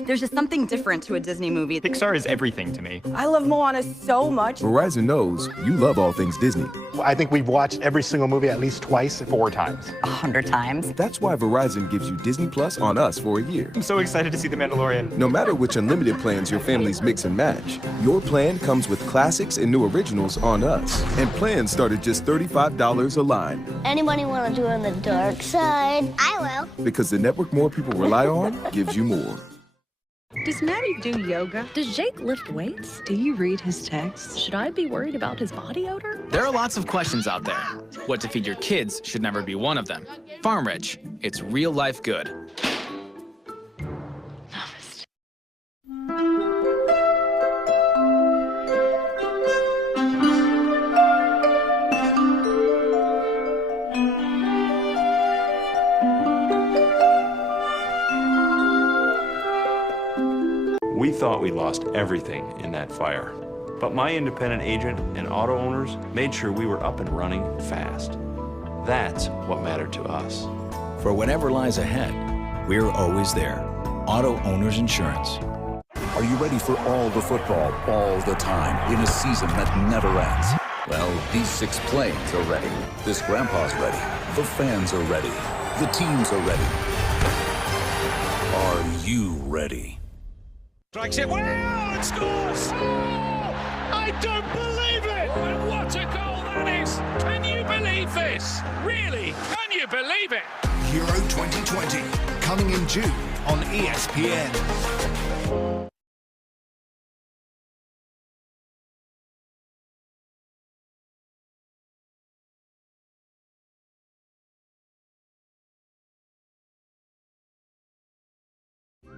There's just something different to a Disney movie. Pixar is everything to me. I love Moana so much. Verizon knows you love all things Disney. I think we've watched every single movie at least twice, 4 times. 100 times. That's why Verizon gives you Disney Plus on us for a year. I'm so excited to see The Mandalorian. No matter which unlimited plans your families mix and match, your plan comes with classics and new originals on us. And plans start at just $35 a line. Anybody want to join the dark side? I will. Because the network more people rely on gives you more. Does Maddie do yoga? Does Jake lift weights? Do you read his texts? Should I be worried about his body odor? There are lots of questions out there. What to feed your kids should never be one of them. Farm Rich, it's real life good. We thought we lost everything in that fire, but my independent agent and auto owners made sure we were up and running fast. That's what mattered to us. For whatever lies ahead, we're always there. Auto Owners Insurance. Are you ready for all the football, all the time, in a season that never ends? Well, these 6 planes are ready. This grandpa's ready. The fans are ready. The teams are ready. Are you ready? Strikes it well and scores! Oh, I don't believe it! And what a goal that is! Can you believe this? Really? Can you believe it? Euro 2020, coming in June on ESPN.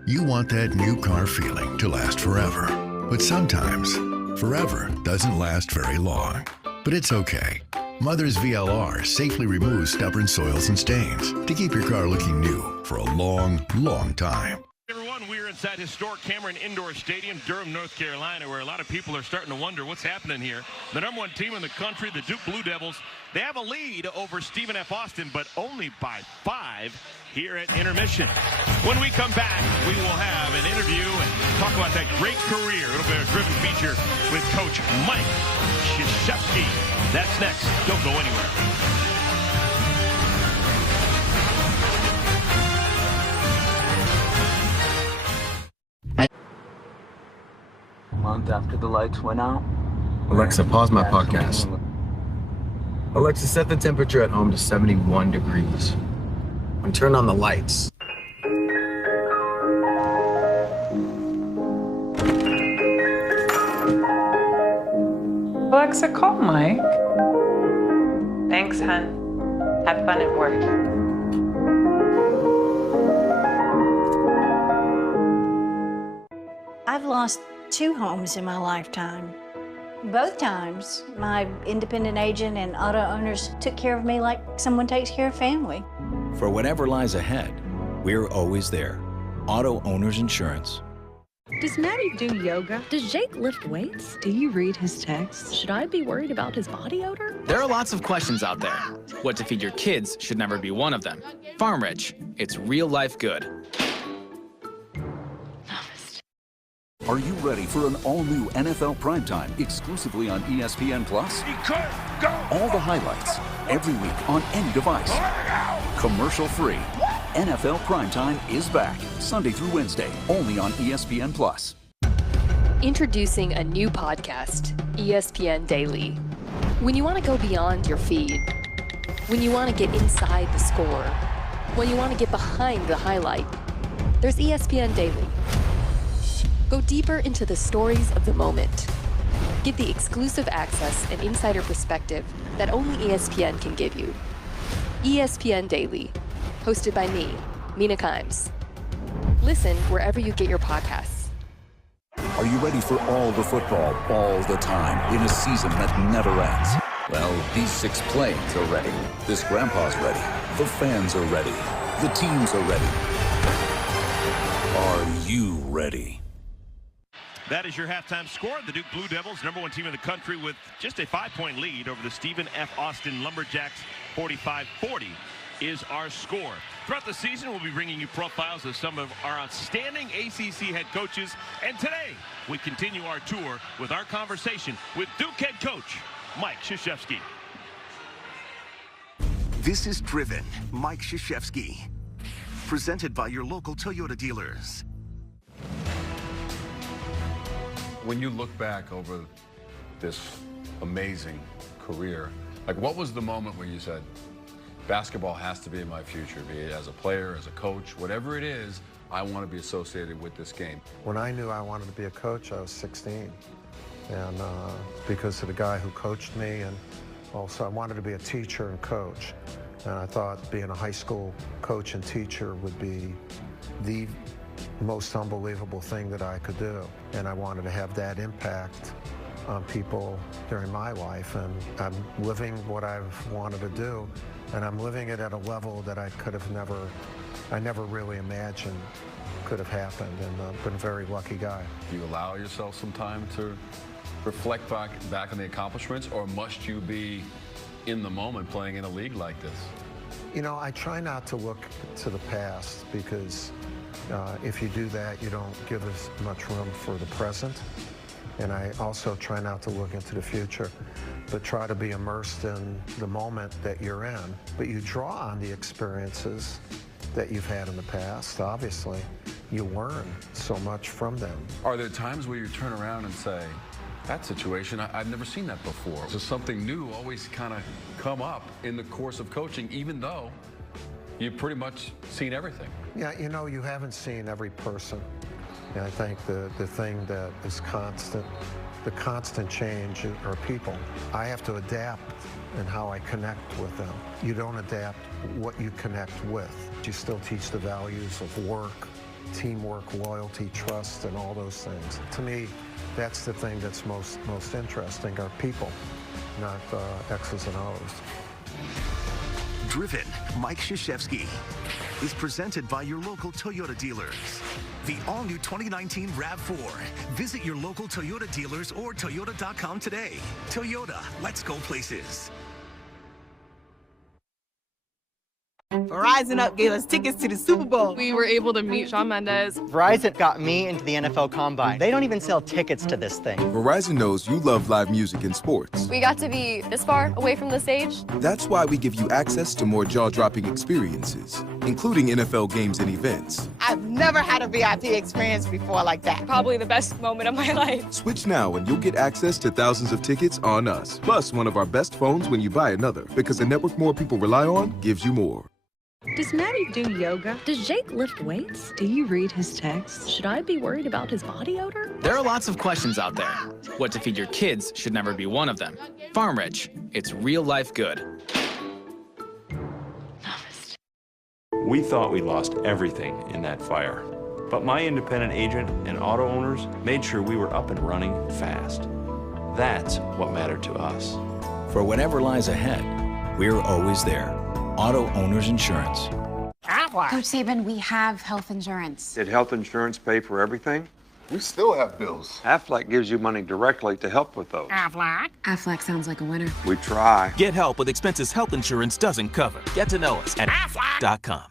You want that new car feeling to last forever. But sometimes, Forever doesn't last very long, but it's okay. Mother's VLR safely removes stubborn soils and stains to keep your car looking new for a long, long time. Everyone, we're inside historic Cameron Indoor Stadium, Durham, North Carolina, where a lot of people are starting to wonder what's happening here. The #1 team in the country, the Duke Blue Devils, they have a lead over Stephen F. Austin, but only by 5 here at intermission. When we come back, we will have an interview and talk about that great career. It'll be a driven feature with Coach Mike Krzyzewski. That's next. Don't go anywhere. Month after the lights went out. Alexa, pause my podcast. Alexa, set the temperature at home to 71 degrees. And turn on the lights. Alexa, call Mike. Thanks, hon. Have fun at work. I've lost 2 homes in my lifetime. Both times, my independent agent and auto owners took care of me like someone takes care of family. For whatever lies ahead, we're always there. Auto Owners Insurance. Does Maddie do yoga? Does Jake lift weights? Do you read his texts? Should I be worried about his body odor? There are lots of questions out there. What to feed your kids should never be one of them. Farm Rich, it's real life good. Are you ready for an all-new NFL Primetime exclusively on ESPN+? All the highlights, every week on any device. Commercial-free. NFL Primetime is back, Sunday through Wednesday, only on ESPN+. Introducing a new podcast, ESPN Daily. When you want to go beyond your feed, when you want to get inside the score, when you want to get behind the highlight, there's ESPN Daily. Go deeper into the stories of the moment. Get the exclusive access and insider perspective that only ESPN can give you. ESPN Daily, hosted by me, Mina Kimes. Listen wherever you get your podcasts. Are you ready for all the football, all the time, in a season that never ends? Well, these 6 planes are ready. This grandpa's ready. The fans are ready. The teams are ready. Are you ready? That is your halftime score. The Duke Blue Devils, #1 team in the country, with just a 5-point lead over the Stephen F. Austin Lumberjacks. 45-40 is our score. Throughout the season, we'll be bringing you profiles of some of our outstanding ACC head coaches. And today, we continue our tour with our conversation with Duke head coach Mike Krzyzewski. This is Driven, Mike Krzyzewski. Presented by your local Toyota dealers. When you look back over this amazing career, like what was the moment where you said, basketball has to be in my future, be it as a player, as a coach, whatever it is, I want to be associated with this game? When I knew I wanted to be a coach, I was 16. And because of the guy who coached me, and also I wanted to be a teacher and coach. And I thought being a high school coach and teacher would be the most unbelievable thing that I could do. And I wanted to have that impact on people during my life. And I'm living what I've wanted to do. And I'm living it at a level that I never really imagined could have happened. And I've been a very lucky guy. Do you allow yourself some time to reflect back on the accomplishments, or must you be in the moment playing in a league like this? You know, I try not to look to the past, because if you do that, you don't give as much room for the present. And I also try not to look into the future, but try to be immersed in the moment that you're in. But you draw on the experiences that you've had in the past, obviously. You learn so much from them. Are there times where you turn around and say, that situation, I've never seen that before? Does something new always kind of come up in the course of coaching, even though you've pretty much seen everything? Yeah, you know, you haven't seen every person. And I think the thing that is constant, the constant change are people. I have to adapt in how I connect with them. You don't adapt what you connect with. You still teach the values of work, teamwork, loyalty, trust, and all those things. To me, that's the thing that's most interesting, are people, not X's and O's. Driven, Mike Krzyzewski, is presented by your local Toyota dealers. The all-new 2019 RAV4. Visit your local Toyota dealers or Toyota.com today. Toyota, let's go places. Verizon Up gave us tickets to the Super Bowl. We were able to meet Shawn Mendes. Verizon got me into the NFL Combine. They don't even sell tickets to this thing. Verizon knows you love live music and sports. We got to be this far away from the stage. That's why we give you access to more jaw-dropping experiences, including NFL games and events. I've never had a VIP experience before like that. Probably the best moment of my life. Switch now and you'll get access to thousands of tickets on us, plus one of our best phones when you buy another, because the network more people rely on gives you more. Does Maddie do yoga? Does Jake lift weights? Do you read his texts? Should I be worried about his body odor? There are lots of questions out there. What to feed your kids should never be one of them. Farm Rich, it's real life good. We thought we lost everything in that fire. But my independent agent and auto owners made sure we were up and running fast. That's what mattered to us. For whatever lies ahead, we're always there. Auto Owners Insurance. Coach Saban, we have health insurance. Did health insurance pay for everything? We still have bills. Aflac gives you money directly to help with those. Aflac sounds like a winner. We try. Get help with expenses health insurance doesn't cover. Get to know us at Aflac.com.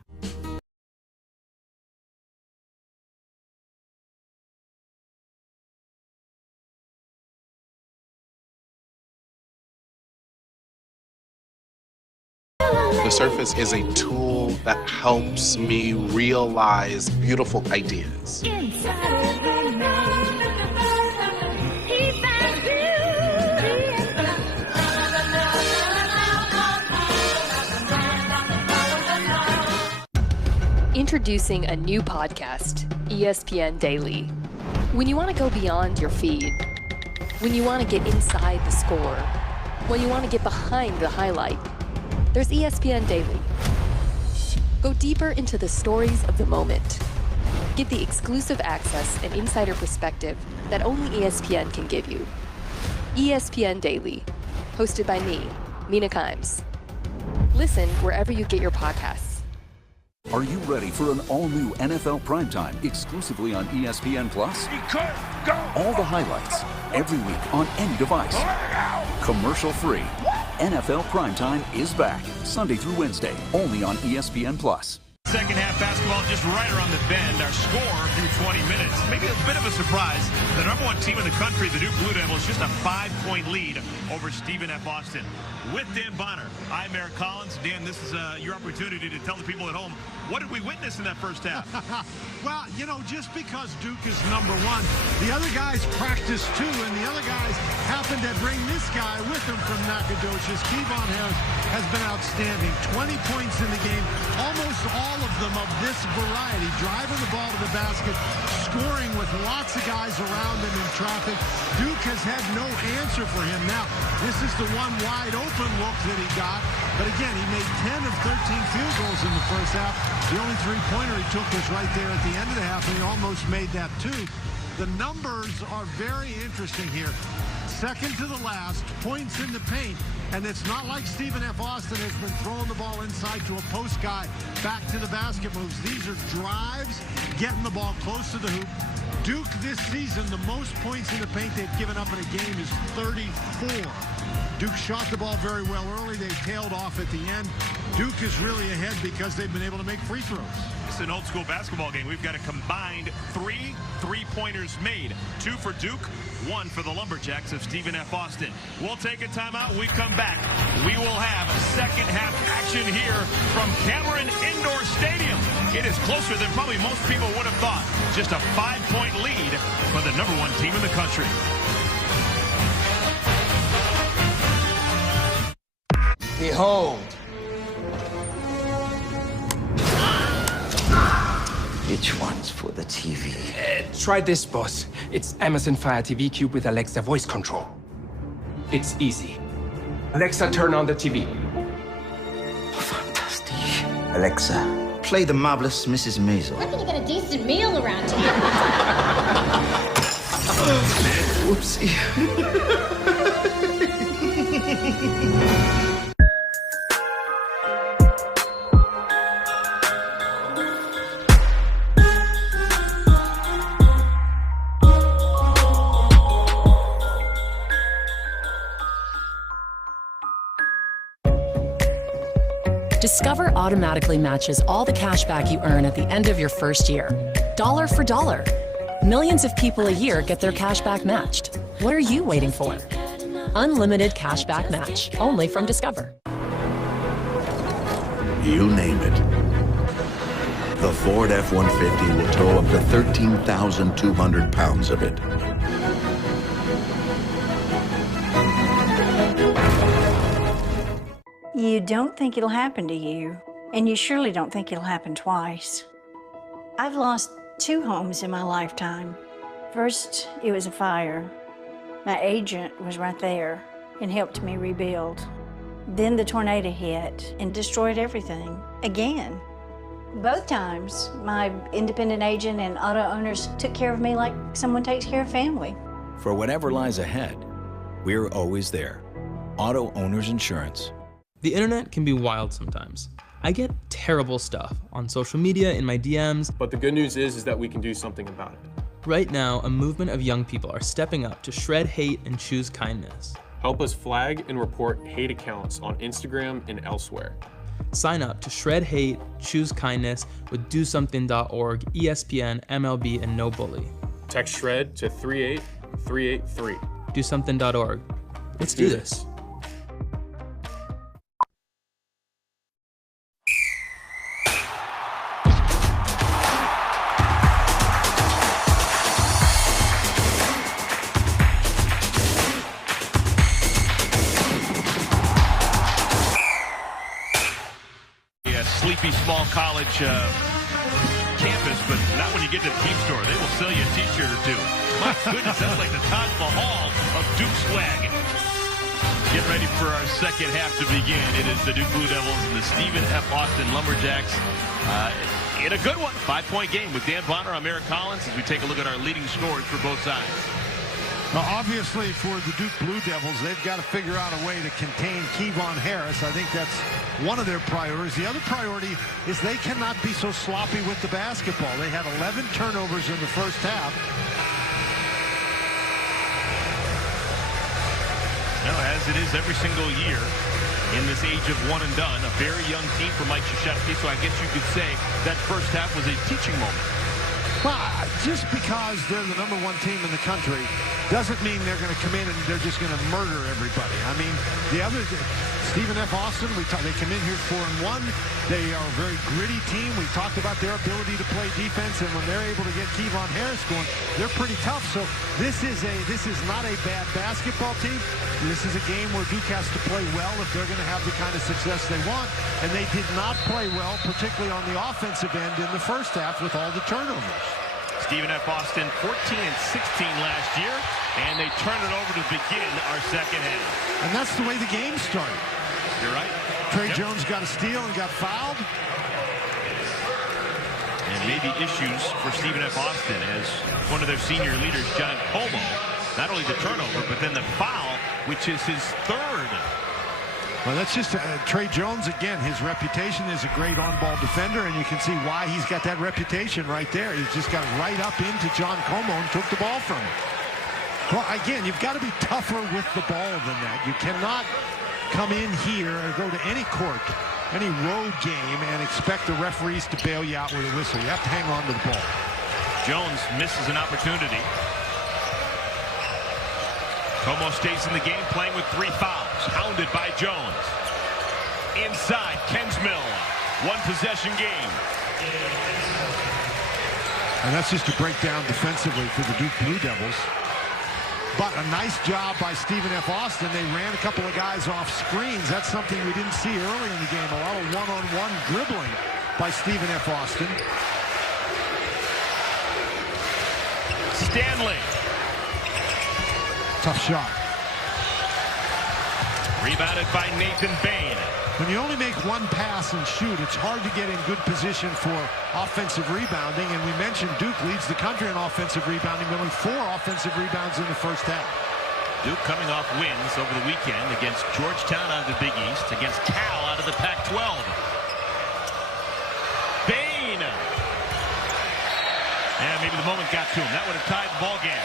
The Surface is a tool that helps me realize beautiful ideas. Introducing a new podcast, ESPN Daily. When you want to go beyond your feed, when you want to get inside the score, when you want to get behind the highlight, there's ESPN Daily. Go deeper into the stories of the moment. Get the exclusive access and insider perspective that only ESPN can give you. ESPN Daily, hosted by me, Mina Kimes. Listen wherever you get your podcasts. Are you ready for an all-new NFL Primetime exclusively on ESPN+? All the highlights, every week on any device. Commercial-free. NFL Primetime is back, Sunday through Wednesday, only on ESPN+. Second half basketball just right around the bend. Our score through 20 minutes. Maybe a bit of a surprise. The number one team in the country, the Duke Blue Devils, just a 5-point lead over Stephen F. Austin. With Dan Bonner, I'm Eric Collins. Dan, this is your opportunity to tell the people at home, what did we witness in that first half? Well, you know, just because Duke is number one, the other guys practice too, and the other guys happen to bring this guy with them from Nacogdoches. Kevon Harris has been outstanding. 20 points in the game, almost all of them of this variety, driving the ball to the basket, scoring with lots of guys around him in traffic. Duke has had no answer for him. Now, this is the one wide open look that he got, but again, he made 10 of 13 field goals in the first half. The only three-pointer he took was right there at the end of the half, and he almost made that too. The numbers are very interesting here. Second to the last, points in the paint, and it's not like Stephen F. Austin has been throwing the ball inside to a post guy, back to the basket moves. These are drives, getting the ball close to the hoop. Duke this season, the most points in the paint they've given up in a game is 34. Duke shot the ball very well early. They tailed off at the end. Duke is really ahead because they've been able to make free throws. It's an old school basketball game. We've got a combined 3 3-pointers made. 2 for Duke, 1 for the Lumberjacks of Stephen F. Austin. We'll take a timeout. When we come back, we will have second half action here from Cameron Indoor Stadium. It is closer than probably most people would have thought. Just a 5-point lead for the number one team in the country. Behold. Which one's for the TV? Try this, boss. It's Amazon Fire TV Cube with Alexa voice control. It's easy. Alexa, turn on the TV. Fantastic. Alexa, play the marvelous Mrs. Maisel. When can you get a decent meal around here? Whoopsie. Discover automatically matches all the cash back you earn at the end of your first year. Dollar for dollar. Millions of people a year get their cash back matched. What are you waiting for? Unlimited cash back match, only from Discover. You name it. The Ford F-150 will tow up to 13,200 pounds of it. You don't think it'll happen to you, and you surely don't think it'll happen twice. I've lost 2 homes in my lifetime. First, it was a fire. My agent was right there and helped me rebuild. Then the tornado hit and destroyed everything, again. Both times, my independent agent and auto owners took care of me like someone takes care of family. For whatever lies ahead, we're always there. Auto Owners Insurance. The internet can be wild sometimes. I get terrible stuff on social media, in my DMs. But the good news is that we can do something about it. Right now, a movement of young people are stepping up to shred hate and choose kindness. Help us flag and report hate accounts on Instagram and elsewhere. Sign up to shred hate, choose kindness with DoSomething.org, ESPN, MLB, and No Bully. Text SHRED to 38383. DoSomething.org. Let's do this. Sleepy small college campus, but not when you get to the team store. They will sell you a t-shirt or two. My goodness, that's like the Taj Mahal of Duke swag. Get ready for our second half to begin. It is the Duke Blue Devils and the Stephen F. Austin Lumberjacks in a good one. 5-point game with Dan Bonner. I'm Eric Collins as we take a look at our leading scorers for both sides. Well, obviously, for the Duke Blue Devils, they've got to figure out a way to contain Kevon Harris. I think that's one of their priorities. The other priority is they cannot be so sloppy with the basketball. They had 11 turnovers in the first half. No, as it is every single year in this age of one and done, a very young team for Mike Krzyzewski, so I guess you could say that first half was a teaching moment. Well, just because they're the #1 team in the country doesn't mean they're going to come in and they're just going to murder everybody. I mean, the other, Stephen F. Austin, they come in here 4-1. They are a very gritty team. We talked about their ability to play defense, and when they're able to get Kevon Harris going, they're pretty tough. So this is not a bad basketball team. This is a game where Duke has to play well if they're going to have the kind of success they want, and they did not play well, particularly on the offensive end in the first half with all the turnovers. Stephen F. Austin, 14 and 16 last year, and they turn it over to begin our second half. And that's the way the game started. You're right. Trey Jones got a steal and got fouled. And maybe issues for Stephen F. Austin as one of their senior leaders, John Como, not only the turnover, but then the foul, which is his third. Well, that's just Trey Jones, again, his reputation is a great on-ball defender, and you can see why he's got that reputation right there. He's just got right up into John Como and took the ball from him. Well, again, you've got to be tougher with the ball than that. You cannot come in here or go to any court, any road game, and expect the referees to bail you out with a whistle. You have to hang on to the ball. Jones misses an opportunity. Como stays in the game, playing with 3 fouls. Hounded by Jones. Inside, Kensmill. 1-possession game. And that's just a breakdown defensively for the Duke Blue Devils. But a nice job by Stephen F. Austin. They ran a couple of guys off screens. That's something we didn't see early in the game. A lot of one-on-one dribbling by Stephen F. Austin. Stanley. Tough shot. Rebounded by Nathan Bain. When you only make one pass and shoot, it's hard to get in good position for offensive rebounding. And we mentioned Duke leads the country in offensive rebounding, only 4 offensive rebounds in the first half. Duke coming off wins over the weekend against Georgetown out of the Big East, against Cal out of the Pac-12. Bain. And maybe the moment got to him. That would have tied the ball game.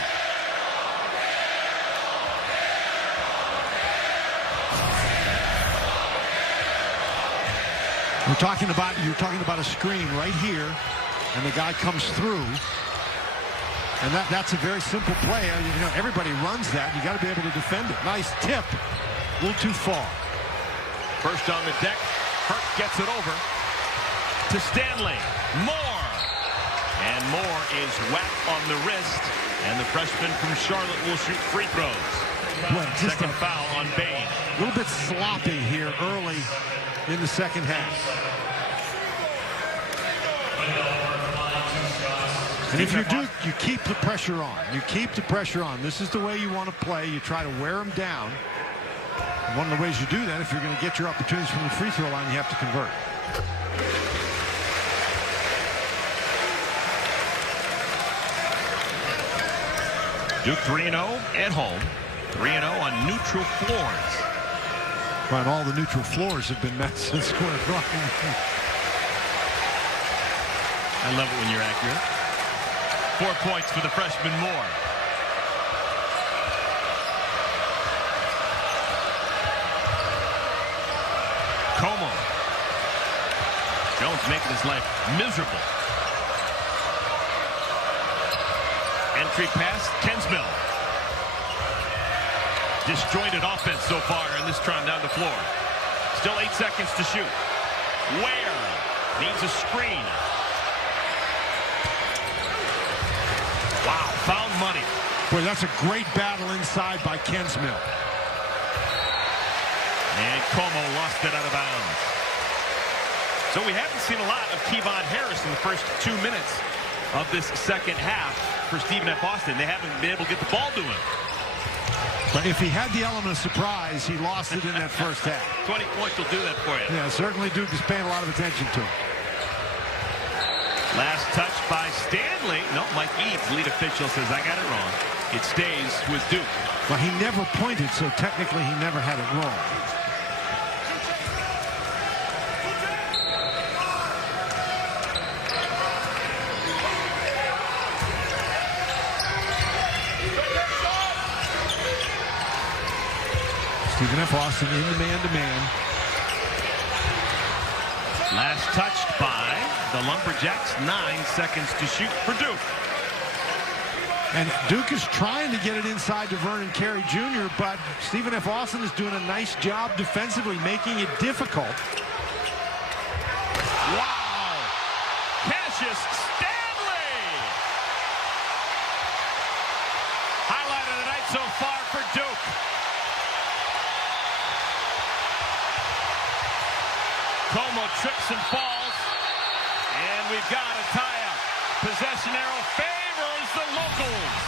You're talking about a screen right here, and the guy comes through, and that's a very simple play. You know, everybody runs that. You got to be able to defend it. Nice tip, a little too far. First on the deck, Hurt gets it over to Stanley. Moore, and Moore is whacked on the wrist, and the freshman from Charlotte will shoot free throws. Well, second foul on Bain. A little bit sloppy here early in the second half. And if you're Duke, you keep the pressure on. You keep the pressure on. This is the way you want to play. You try to wear them down. And one of the ways you do that, if you're going to get your opportunities from the free throw line, you have to convert. Duke 3-0 at home. 3-0 on neutral floors. Right, all the neutral floors have been met since square one. I love it when you're accurate. 4 points for the freshman Moore. Como. Jones making his life miserable. Entry pass, Kensmill. Disjointed offense so far in this trot down the floor. Still 8 seconds to shoot. Ware needs a screen. Wow, found money. Boy, that's a great battle inside by Kensmill. And Como lost it out of bounds. So we haven't seen a lot of Kevon Harris in the first 2 minutes of this second half for Stephen F. Austin. They haven't been able to get the ball to him. But if he had the element of surprise, he lost it in that first half. 20 points will do that for you. Yeah, certainly Duke is paying a lot of attention to him. Last touch by Stanley. No, Mike Eads, lead official, says, I got it wrong. It stays with Duke. Well, he never pointed, so technically he never had it wrong. Stephen F. Austin in the man-to-man. Last touched by the Lumberjacks. 9 seconds to shoot for Duke. And Duke is trying to get it inside to Vernon Carey Jr., but Stephen F. Austin is doing a nice job defensively, making it difficult. Wow! Cassius Stanley! Highlight of the night so far for Duke. Como trips and falls, and we've got a tie-up. Possession arrow favors the locals.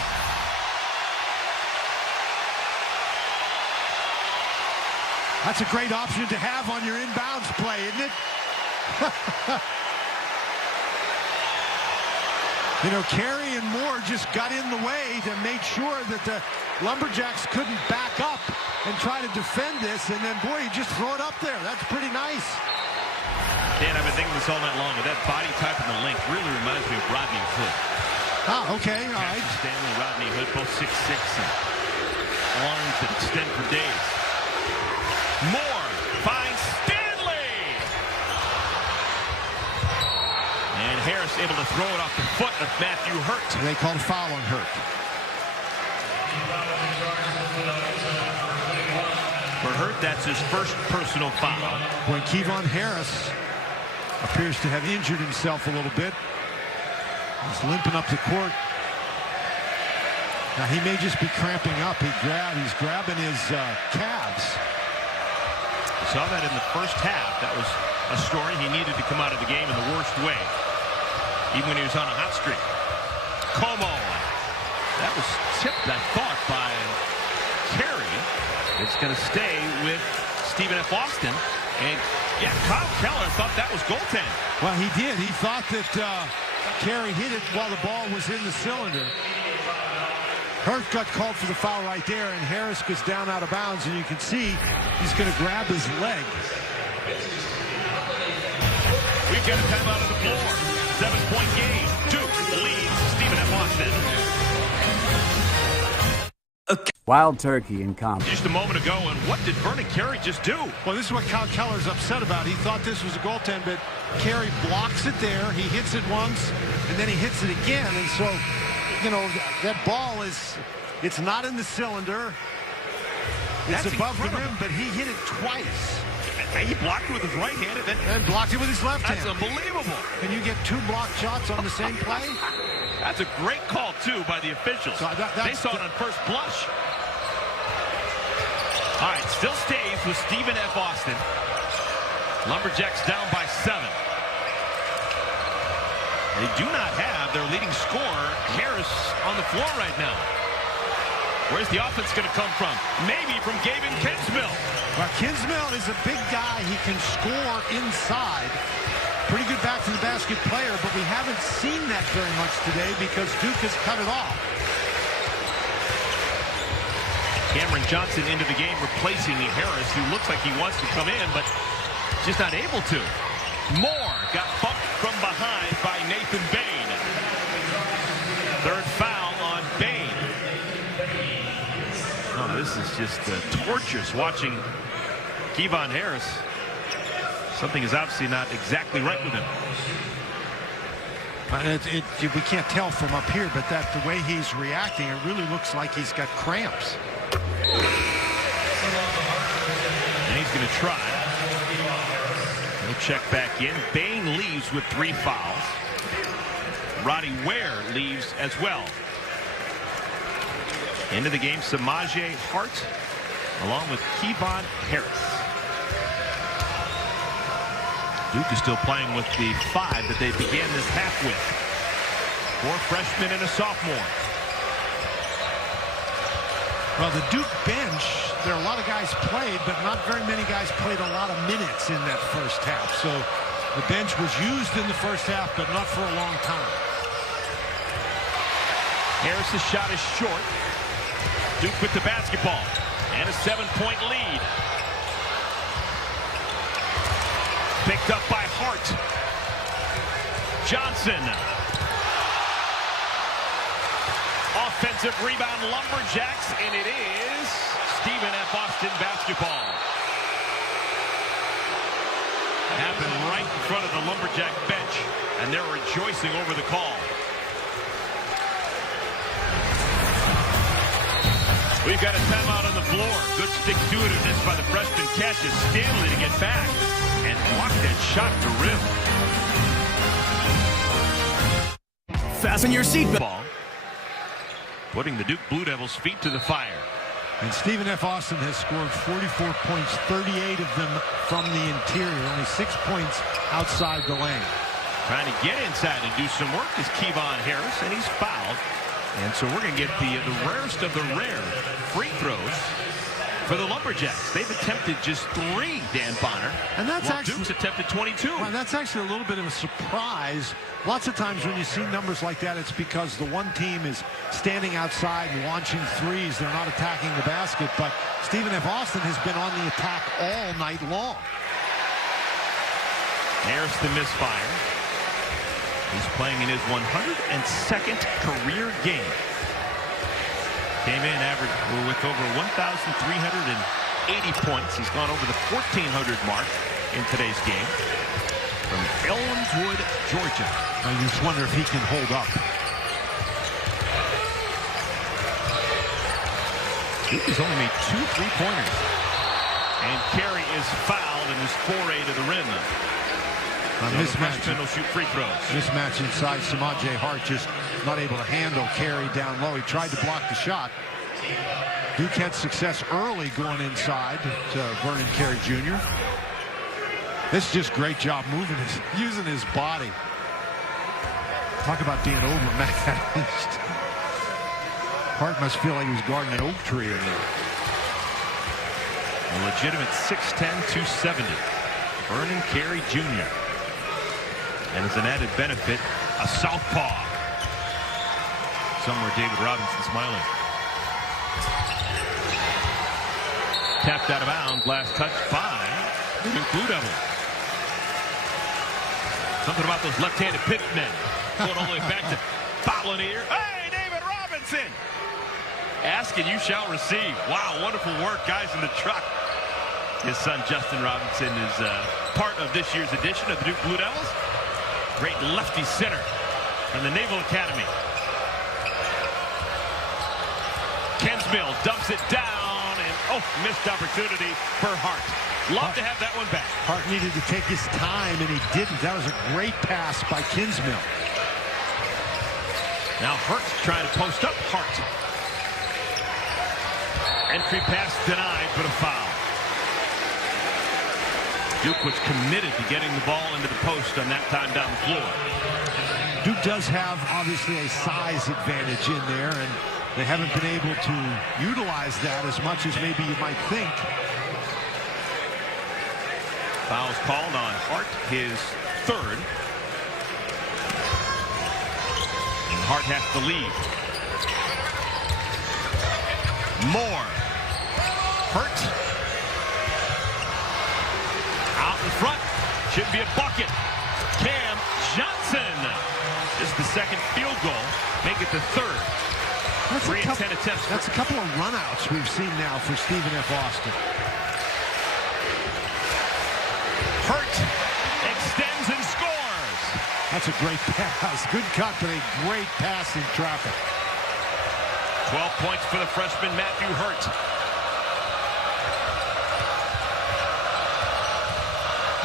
That's a great option to have on your inbounds play, isn't it? You know, Carey and Moore just got in the way to make sure that the Lumberjacks couldn't back up and try to defend this, and then, boy, you just throw it up there. That's pretty nice. Dan, I've been thinking this all night long, but that body type and the length really reminds me of Rodney Hood. Ah, okay, all right. Stanley, Rodney Hood, both 6'6", and arms that extend for days. Moore finds Stanley! And Harris able to throw it off the foot of Matthew Hurt. They called a foul on Hurt. For Hurt, that's his first personal foul. When Kevon Harris appears to have injured himself a little bit. He's limping up the court. Now he may just be cramping up. He's grabbing his calves. We saw that in the first half. That was a story. He needed to come out of the game in the worst way, even when he was on a hot streak. Como. That was tipped, I thought, by Carey. It's going to stay with Stephen F. Austin. And yeah, Kyle Keller thought that was goaltend. Well, he did. He thought that Carey hit it while the ball was in the cylinder. Hurt got called for the foul right there, and Harris goes down out of bounds, and you can see he's going to grab his leg. We get a timeout on the floor. 7-point game. Duke leads Stephen F. Austin. Wild turkey in comp. Just a moment ago, and what did Vernon Carey just do? Well, this is what Kyle Keller's upset about. He thought this was a goaltend, but Carey blocks it there. He hits it once, and then he hits it again. And so, you know, that ball is, it's not in the cylinder. It's That's above incredible. the rim, but he hit it twice. And he blocked it with his right hand and blocked it with his left hand. That's unbelievable. And you get 2 blocked shots on the same play? That's a great call, too, by the officials. So they saw it on first blush. All right, still stays with Stephen F. Austin. Lumberjacks down by 7. They do not have their leading scorer, Harris, on the floor right now. Where's the offense going to come from? Maybe from Gavin Kinsmill. Well, Kinsmill is a big guy. He can score inside. Pretty good back to the basket player, but we haven't seen that very much today because Duke has cut it off. Cameron Johnson into the game, replacing Harris, who looks like he wants to come in, but just not able to. Moore got bumped from behind by Nathan Bain. Third foul on Bain. Oh, this is just torturous watching Kevon Harris. Something is obviously not exactly right with him. We can't tell from up here, but the way he's reacting, it really looks like he's got cramps. And he's going to try. He'll check back in. Bain leaves with 3 fouls. Roddy Ware leaves as well. Into the game, Samaje Hart, along with Kevon Harris. Duke is still playing with the 5 that they began this half with. 4 freshmen and a sophomore. Well, the Duke bench, there are a lot of guys played, but not very many guys played a lot of minutes in that first half. So the bench was used in the first half, but not for a long time. Harris's shot is short. Duke with the basketball and a 7-point lead. Picked up by Hart. Johnson. Offensive rebound, Lumberjacks, and it is Stephen F. Austin basketball. Happened right in front of the Lumberjack bench, and they're rejoicing over the call. We've got a timeout on the floor. Good stick-to-itiveness by the freshman Cassius Stanley to get back and block that shot to rim. Fasten your seatbelt. Putting the Duke Blue Devils' feet to the fire. And Stephen F. Austin has scored 44 points, 38 of them from the interior, only 6 points outside the lane. Trying to get inside and do some work is Kevon Harris, and he's fouled. And so we're going to get the rarest of the rare free throws for the Lumberjacks. They've attempted just 3, Dan Bonner. And that's actually Duke's attempted 22. Well, that's actually a little bit of a surprise. Lots of times when you see numbers like that, it's because the one team is standing outside and launching threes. They're not attacking the basket. But Stephen F. Austin has been on the attack all night long. Harris the misfire. He's playing in his 102nd career game. Came in with over 1,380 points. He's gone over the 1,400 mark in today's game. From Elmwood, Georgia. I just wonder if he can hold up. He's only made 2 3-pointers. And Carey is fouled in his foray to the rim. Mismatch. Will shoot free throws. Mismatch inside. Samaje Hart just not able to handle Carey down low. He tried to block the shot. Duke had success early going inside to Vernon Carey Jr. This is just great job using his body. Talk about being overmatched. Hart must feel like he was guarding an oak tree in there. A legitimate 6'10", 270. Vernon Carey Jr. And as an added benefit, a southpaw. Somewhere David Robinson smiling. Tapped out of bounds. Last touch by the Blue Devils. Something about those left-handed pitchmen. Going all the way back to foul in here. Hey, David Robinson! Ask and you shall receive. Wow, wonderful work, guys in the truck. His son Justin Robinson is part of this year's edition of the Duke Blue Devils. Great lefty center from the Naval Academy. Kensmill dumps it down, and missed opportunity for Hart. Love to have that one back. Hart needed to take his time, and he didn't. That was a great pass by Kinsmill. Now Hurt trying to post up Hart. Entry pass denied, but a foul. Duke was committed to getting the ball into the post on that time down the floor. Duke does have, obviously, a size advantage in there, and they haven't been able to utilize that as much as maybe you might think. Foul's called on Hart, his third. And Hart has to leave. Moore. Hurt. Out in front. Should be a bucket. Cam Johnson. This is the second field goal. Make it the third. 3 and 10 attempts. That's a couple of runouts we've seen now for Stephen F. Austin. Hurt extends and scores. That's a great pass. Good cut, but a great pass in traffic. 12 points for the freshman Matthew Hurt.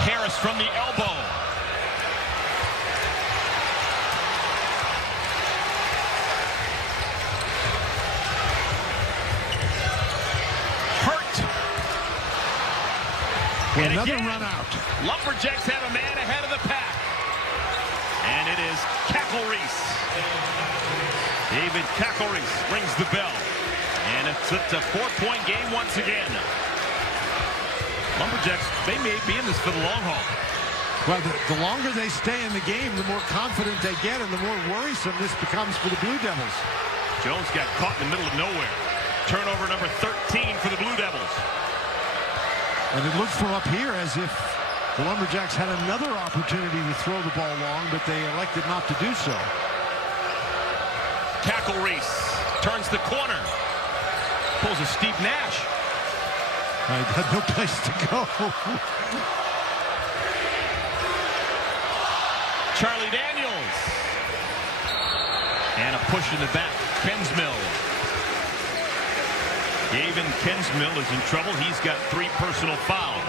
Harris from the elbow. And another again, run out. Lumberjacks have a man ahead of the pack. And it is Cackle-Reese. David Cackle-Reese rings the bell. And it's a 4-point game once again. Lumberjacks, they may be in this for the long haul. Well, the longer they stay in the game, the more confident they get and the more worrisome this becomes for the Blue Devils. Jones got caught in the middle of nowhere. Turnover number 13 for the Blue Devils. And it looked from up here as if the Lumberjacks had another opportunity to throw the ball long, but they elected not to do so. Cackle-Reese turns the corner. Pulls a Steve Nash. I had no place to go. Charlie Daniels. And a push in the back. Kensmill. Gavin Kensmill is in trouble. He's got 3 personal fouls.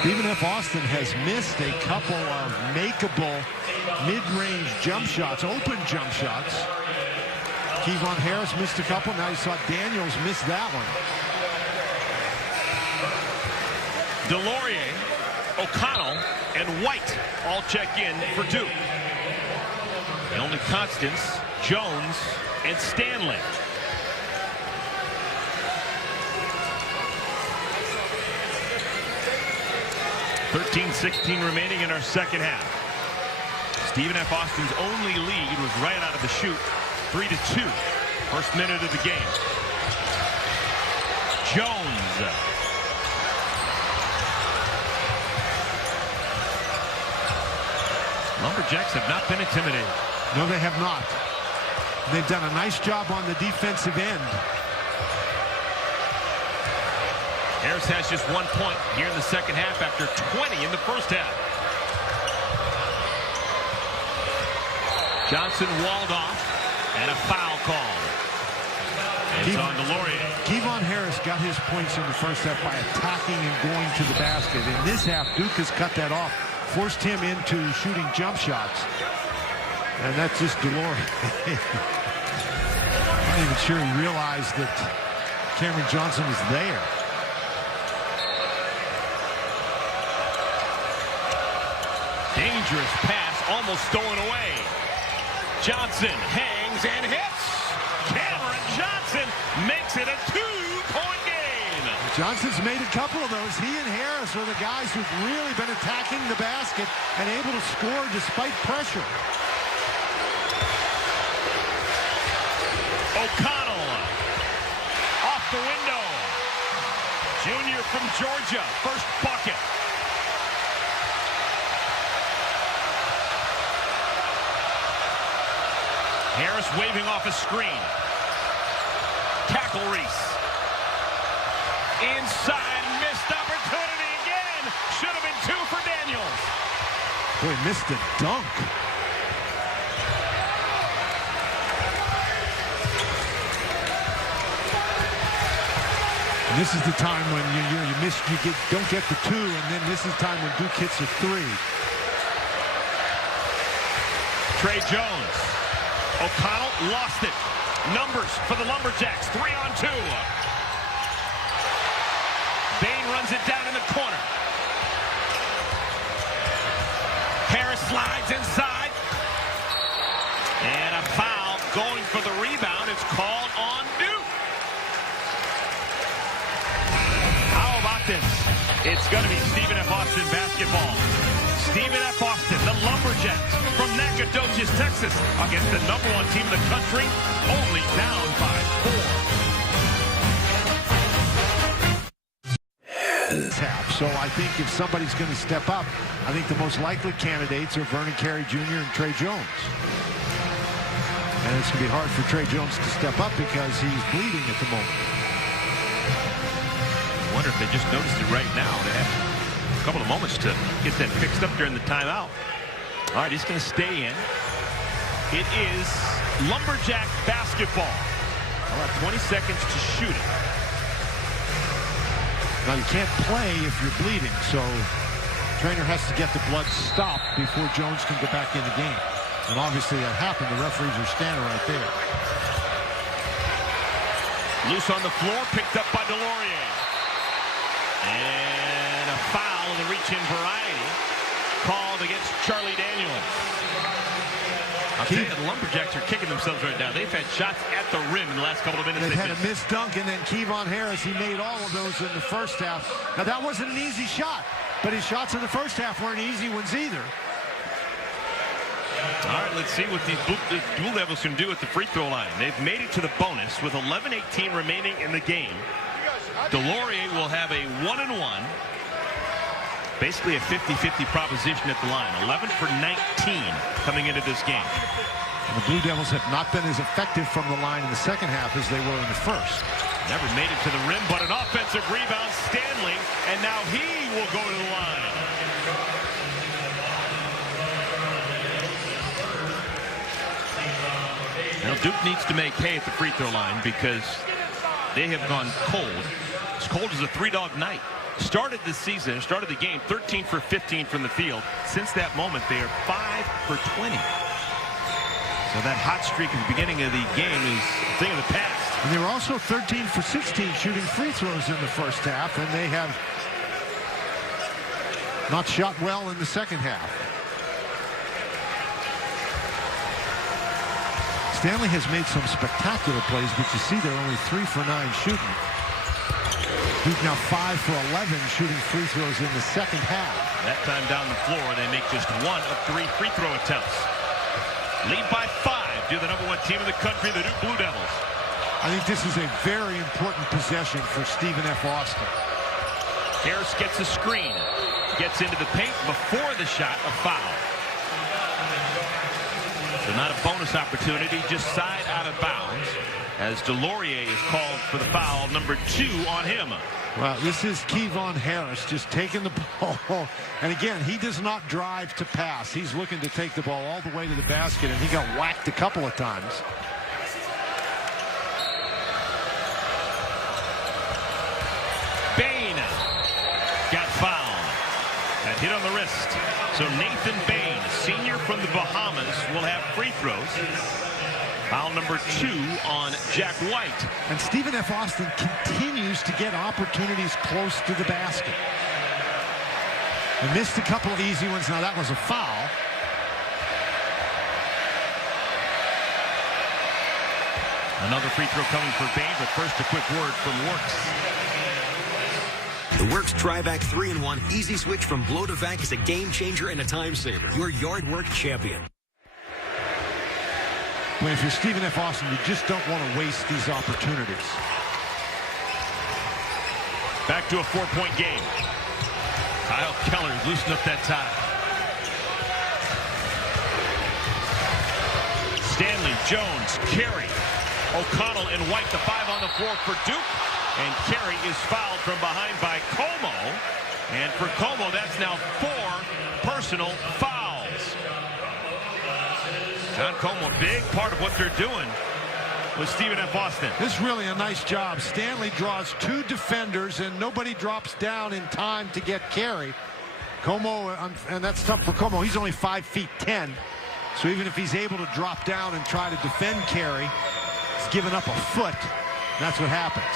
Stephen F. Austin has missed a couple of makeable mid-range jump shots, open jump shots. Kevon Harris missed a couple. Now you saw Daniels miss that one. Delorier, O'Connell, and White all check in for Duke. The only constants, Jones and Stanley. 13-16 remaining in our second half. Stephen F. Austin's only lead was right out of the chute, 3-2. First minute of the game. Jones. Lumberjacks have not been intimidated. No, they have not. They've done a nice job on the defensive end. Harris has just 1 point here in the second half after 20 in the first half. Johnson walled off and a foul call. It's on Delorier. Kevon Harris got his points in the first half by attacking and going to the basket. In this half, Duke has cut that off, forced him into shooting jump shots. And that's just Delorier. I'm not even sure he realized that Cameron Johnson was there. Dangerous pass, almost stolen away. Johnson hangs and hits. Cameron Johnson makes it a 2-point game. Johnson's made a couple of those. He and Harris are the guys who've really been attacking the basket and able to score despite pressure. O'Connell off the window. Junior from Georgia, first bucket. Harris waving off a screen. Tackle Reese. Inside, missed opportunity again. Should have been 2 for Daniels. Boy, missed a dunk. And this is the time when don't get the 2, and then this is the time when Duke hits a 3. Trey Jones. O'Connell lost it. Numbers for the Lumberjacks. 3-on-2. Bain runs it down in the corner. Harris slides inside. And a foul going for the rebound. It's called on Duke. How about this? It's going to be Stephen F. Austin basketball. Stephen F. Austin, the Lumberjacks from Nacogdoches, Texas, against the #1 team in the country, only down by 4. So I think if somebody's going to step up, I think the most likely candidates are Vernon Carey Jr. and Trey Jones. And it's going to be hard for Trey Jones to step up because he's bleeding at the moment. I wonder if they just noticed it right now. They have a couple of moments to get that fixed up during the timeout. All right, he's going to stay in. It is Lumberjack basketball. About 20 seconds to shoot it. Now, you can't play if you're bleeding, so trainer has to get the blood stopped before Jones can get back in the game. And obviously that happened. The referees are standing right there. Loose on the floor, picked up by Delorier. And a foul in the reach-in variety called against Charlie Daniels. I'll tell you, the Lumberjacks are kicking themselves right now. They've had shots at the rim in the last couple of minutes. They've had a missed dunk, and then Kevon Harris, he made all of those in the first half. Now, that wasn't an easy shot, but his shots in the first half weren't easy ones either. All right, let's see what these Blue Devils can do at the free throw line. They've made it to the bonus with 11:18 remaining in the game. Delorier will have a 1-and-1. Basically a 50-50 proposition at the line. 11 for 19 coming into this game. The Blue Devils have not been as effective from the line in the second half as they were in the first. Never made it to the rim, but an offensive rebound. Stanley, and now he will go to the line. Now Duke needs to make hay at the free throw line because they have gone cold. As cold as a 3-dog night. Started the season, started the game 13 for 15 from the field. Since that moment, they are 5 for 20. So that hot streak at the beginning of the game is a thing of the past. And they were also 13 for 16 shooting free throws in the first half, and they have not shot well in the second half. Stanley has made some spectacular plays, but you see they're only 3 for 9 shooting. Duke now 5 for 11 shooting free throws in the second half. That time down the floor, they make just 1 of 3 free throw attempts. Lead by 5 to the #1 team in the country, the Duke Blue Devils. I think this is a very important possession for Stephen F. Austin. Harris gets a screen, gets into the paint before the shot, a foul. So not a bonus opportunity, just side out of bounds, as Delorier is called for the foul, number 2 on him. Well, this is Kevon Harris just taking the ball. And again, he does not drive to pass. He's looking to take the ball all the way to the basket, and he got whacked a couple of times. Bain got fouled. That hit on the wrist. So Nathan Bain, senior from the Bahamas, will have free throws. Foul number 2 on Jack White. And Stephen F. Austin continues to get opportunities close to the basket. He missed a couple of easy ones. Now that was a foul. Another free throw coming for Bain, but first a quick word from Works. The Works Tri-Vac 3-in-1 Easy Switch from blow to vac is a game changer and a time saver. Your yard work champion. Well, if you're Stephen F. Austin, you just don't want to waste these opportunities. Back to a 4-point game. Kyle Keller loosened up that tie. Stanley, Jones, Carey, O'Connell, and White, the 5 on the floor for Duke. And Carey is fouled from behind by Como. And for Como, that's now 4 personal fouls. John Como, big part of what they're doing with Stephen F. Austin. This is really a nice job. Stanley draws 2 defenders, and nobody drops down in time to get Carey. Como, and that's tough for Como. He's only 5'10". So even if he's able to drop down and try to defend Carey, he's given up a foot. That's what happens.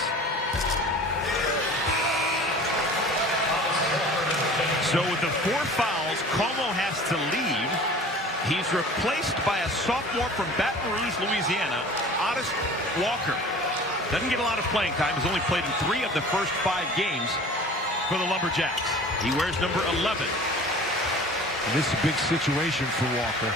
So with the 4 fouls, Como has to leave. He's replaced by a sophomore from Baton Rouge, Louisiana, Otis Walker. Doesn't get a lot of playing time. He's only played in 3 of the first 5 games for the Lumberjacks. He wears number 11. And this is a big situation for Walker.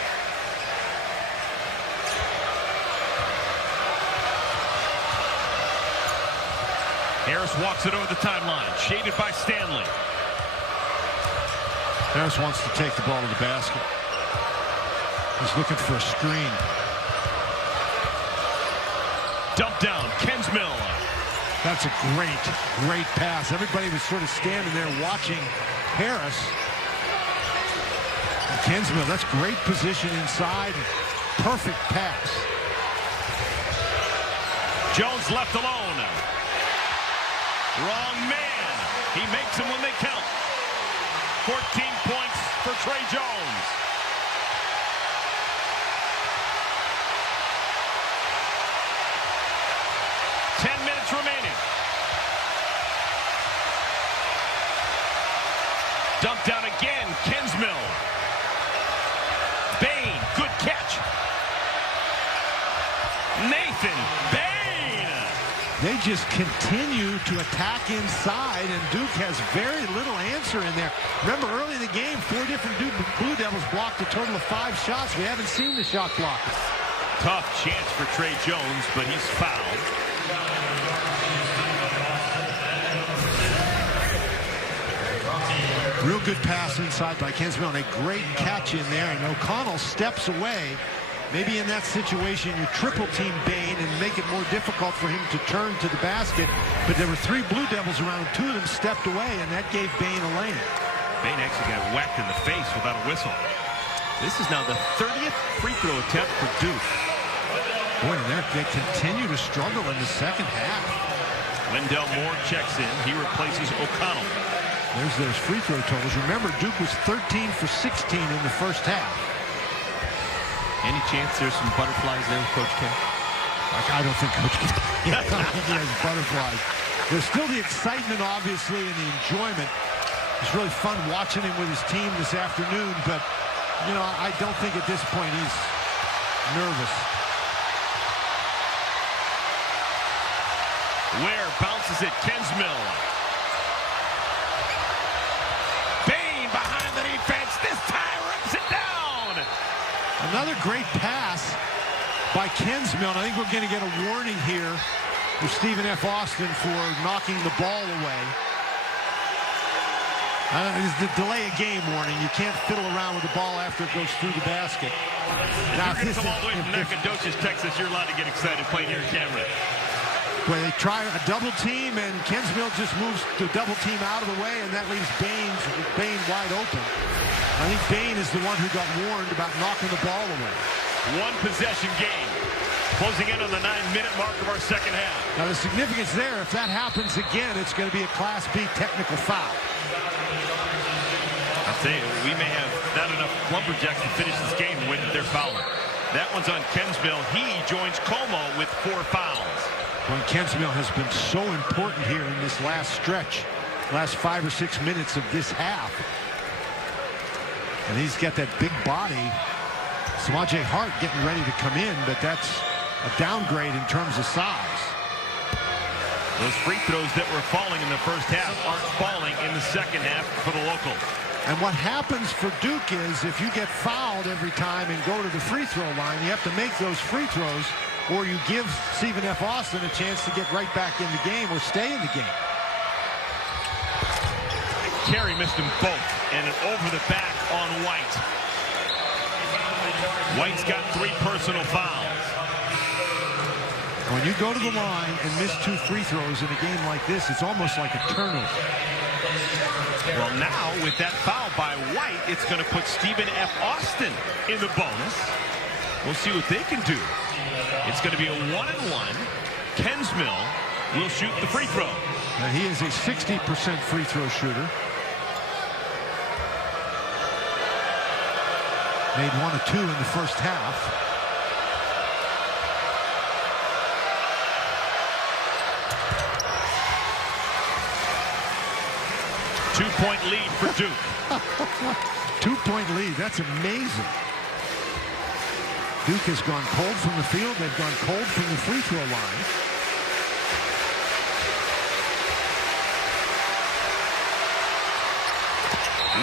Harris walks it over the timeline, shaded by Stanley. Harris wants to take the ball to the basket. He's looking for a screen. Dump down, Kinsmill. That's a great pass. Everybody was sort of standing there watching Harris. And Kinsmill, that's great position inside. Perfect pass. Jones left alone. Wrong man. He makes them when they count. 14 points for Trey Jones. Remaining. Dump down again, Kinsmill. Bain, good catch. Nathan Bain. They just continue to attack inside, and Duke has very little answer in there. Remember, early in the game, 4 different Duke Blue Devils blocked a total of 5 shots. We haven't seen the shot blockers. Tough chance for Trey Jones, but he's fouled. Real good pass inside by Kinsmill, and a great catch in there, and O'Connell steps away. Maybe in that situation you triple team Bain and make it more difficult for him to turn to the basket, but there were 3 Blue Devils around, 2 of them stepped away, and that gave Bain a lane. Bain actually got whacked in the face without a whistle. This is now the 30th free throw attempt for Duke. Boy, they continue to struggle in the second half. Wendell Moore checks in. He replaces O'Connell. There's those free throw totals. Remember, Duke was 13 for 16 in the first half. Any chance there's some butterflies there, Coach K? I don't think Coach K. I don't think he has butterflies. There's still the excitement, obviously, and the enjoyment. It's really fun watching him with his team this afternoon, but, you know, I don't think at this point he's nervous. Ware bounces it, Kinsmill. Bain behind the defense. This time rips it down. Another great pass by Kinsmill. I think we're going to get a warning here with Stephen F. Austin for knocking the ball away. It's the delay of game warning. You can't fiddle around with the ball after it goes through the basket. Now, if you're going to come all the way from Nacogdoches, Texas, you're allowed to get excited playing near camera. Where they try a double team, and Kinsmill just moves the double team out of the way, and that leaves Bain wide open. I think Bain is the one who got warned about knocking the ball away. 1 possession game. Closing in on the 9-minute mark of our second half. Now the significance there, if that happens again, it's going to be a Class B technical foul. I'll tell you, we may have not enough Lumberjacks to finish this game with their fouling. That one's on Kinsmill. He joins Como with 4 fouls. Well, Kinsmill has been so important here in this last stretch, last 5 or 6 minutes of this half. And he's got that big body. Samaje Hart getting ready to come in, but that's a downgrade in terms of size. Those free throws that were falling in the first half aren't falling in the second half for the Locals. And what happens for Duke is if you get fouled every time and go to the free throw line, you have to make those free throws, or you give Stephen F. Austin a chance to get right back in the game or stay in the game. Carey missed them both, and an over the back on White. White's got 3 personal fouls. When you go to the line and miss 2 free throws in a game like this, it's almost like a turnover. Well, now with that foul by White, it's going to put Stephen F. Austin in the bonus. We'll see what they can do. It's going to be a 1-and-1. Kensmill will shoot the free throw. And he is a 60% free throw shooter. Made 1 of 2 in the first half. Two-point lead for Duke. 2-point lead. That's amazing. Duke has gone cold from the field. They've gone cold from the free throw line.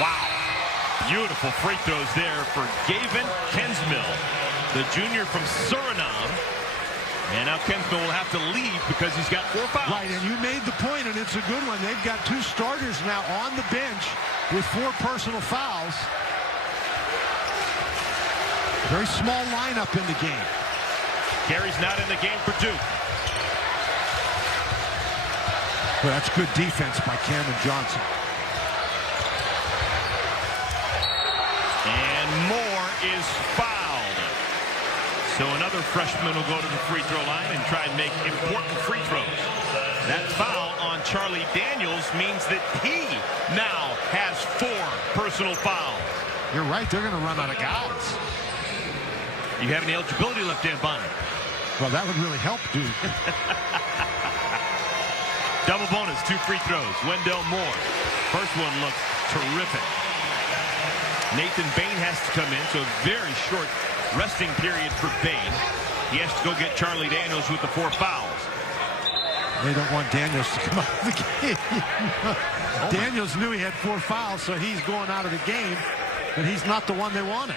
Wow. Beautiful free throws there for Gavin Kensmill, the junior from Suriname. And now Kensmill will have to leave because he's got 4 fouls. Right, and you made the point, and it's a good one. They've got 2 starters now on the bench with 4 personal fouls. Very small lineup in the game. Carey's not in the game for Duke. Well, that's good defense by Cameron Johnson. And Moore is fouled. So another freshman will go to the free throw line and try and make important free throws. That foul on Charlie Daniels means that he now has 4 personal fouls. You're right. They're going to run out of guys. You have any eligibility left, Dan Bonner? Well, that would really help Duke. Double bonus, 2 free throws. Wendell Moore. First one looks terrific. Nathan Bain has to come in, so a very short resting period for Bain. He has to go get Charlie Daniels with the 4 fouls. They don't want Daniels to come out of the game. Daniels knew he had 4 fouls, so he's going out of the game, but he's not the one they wanted.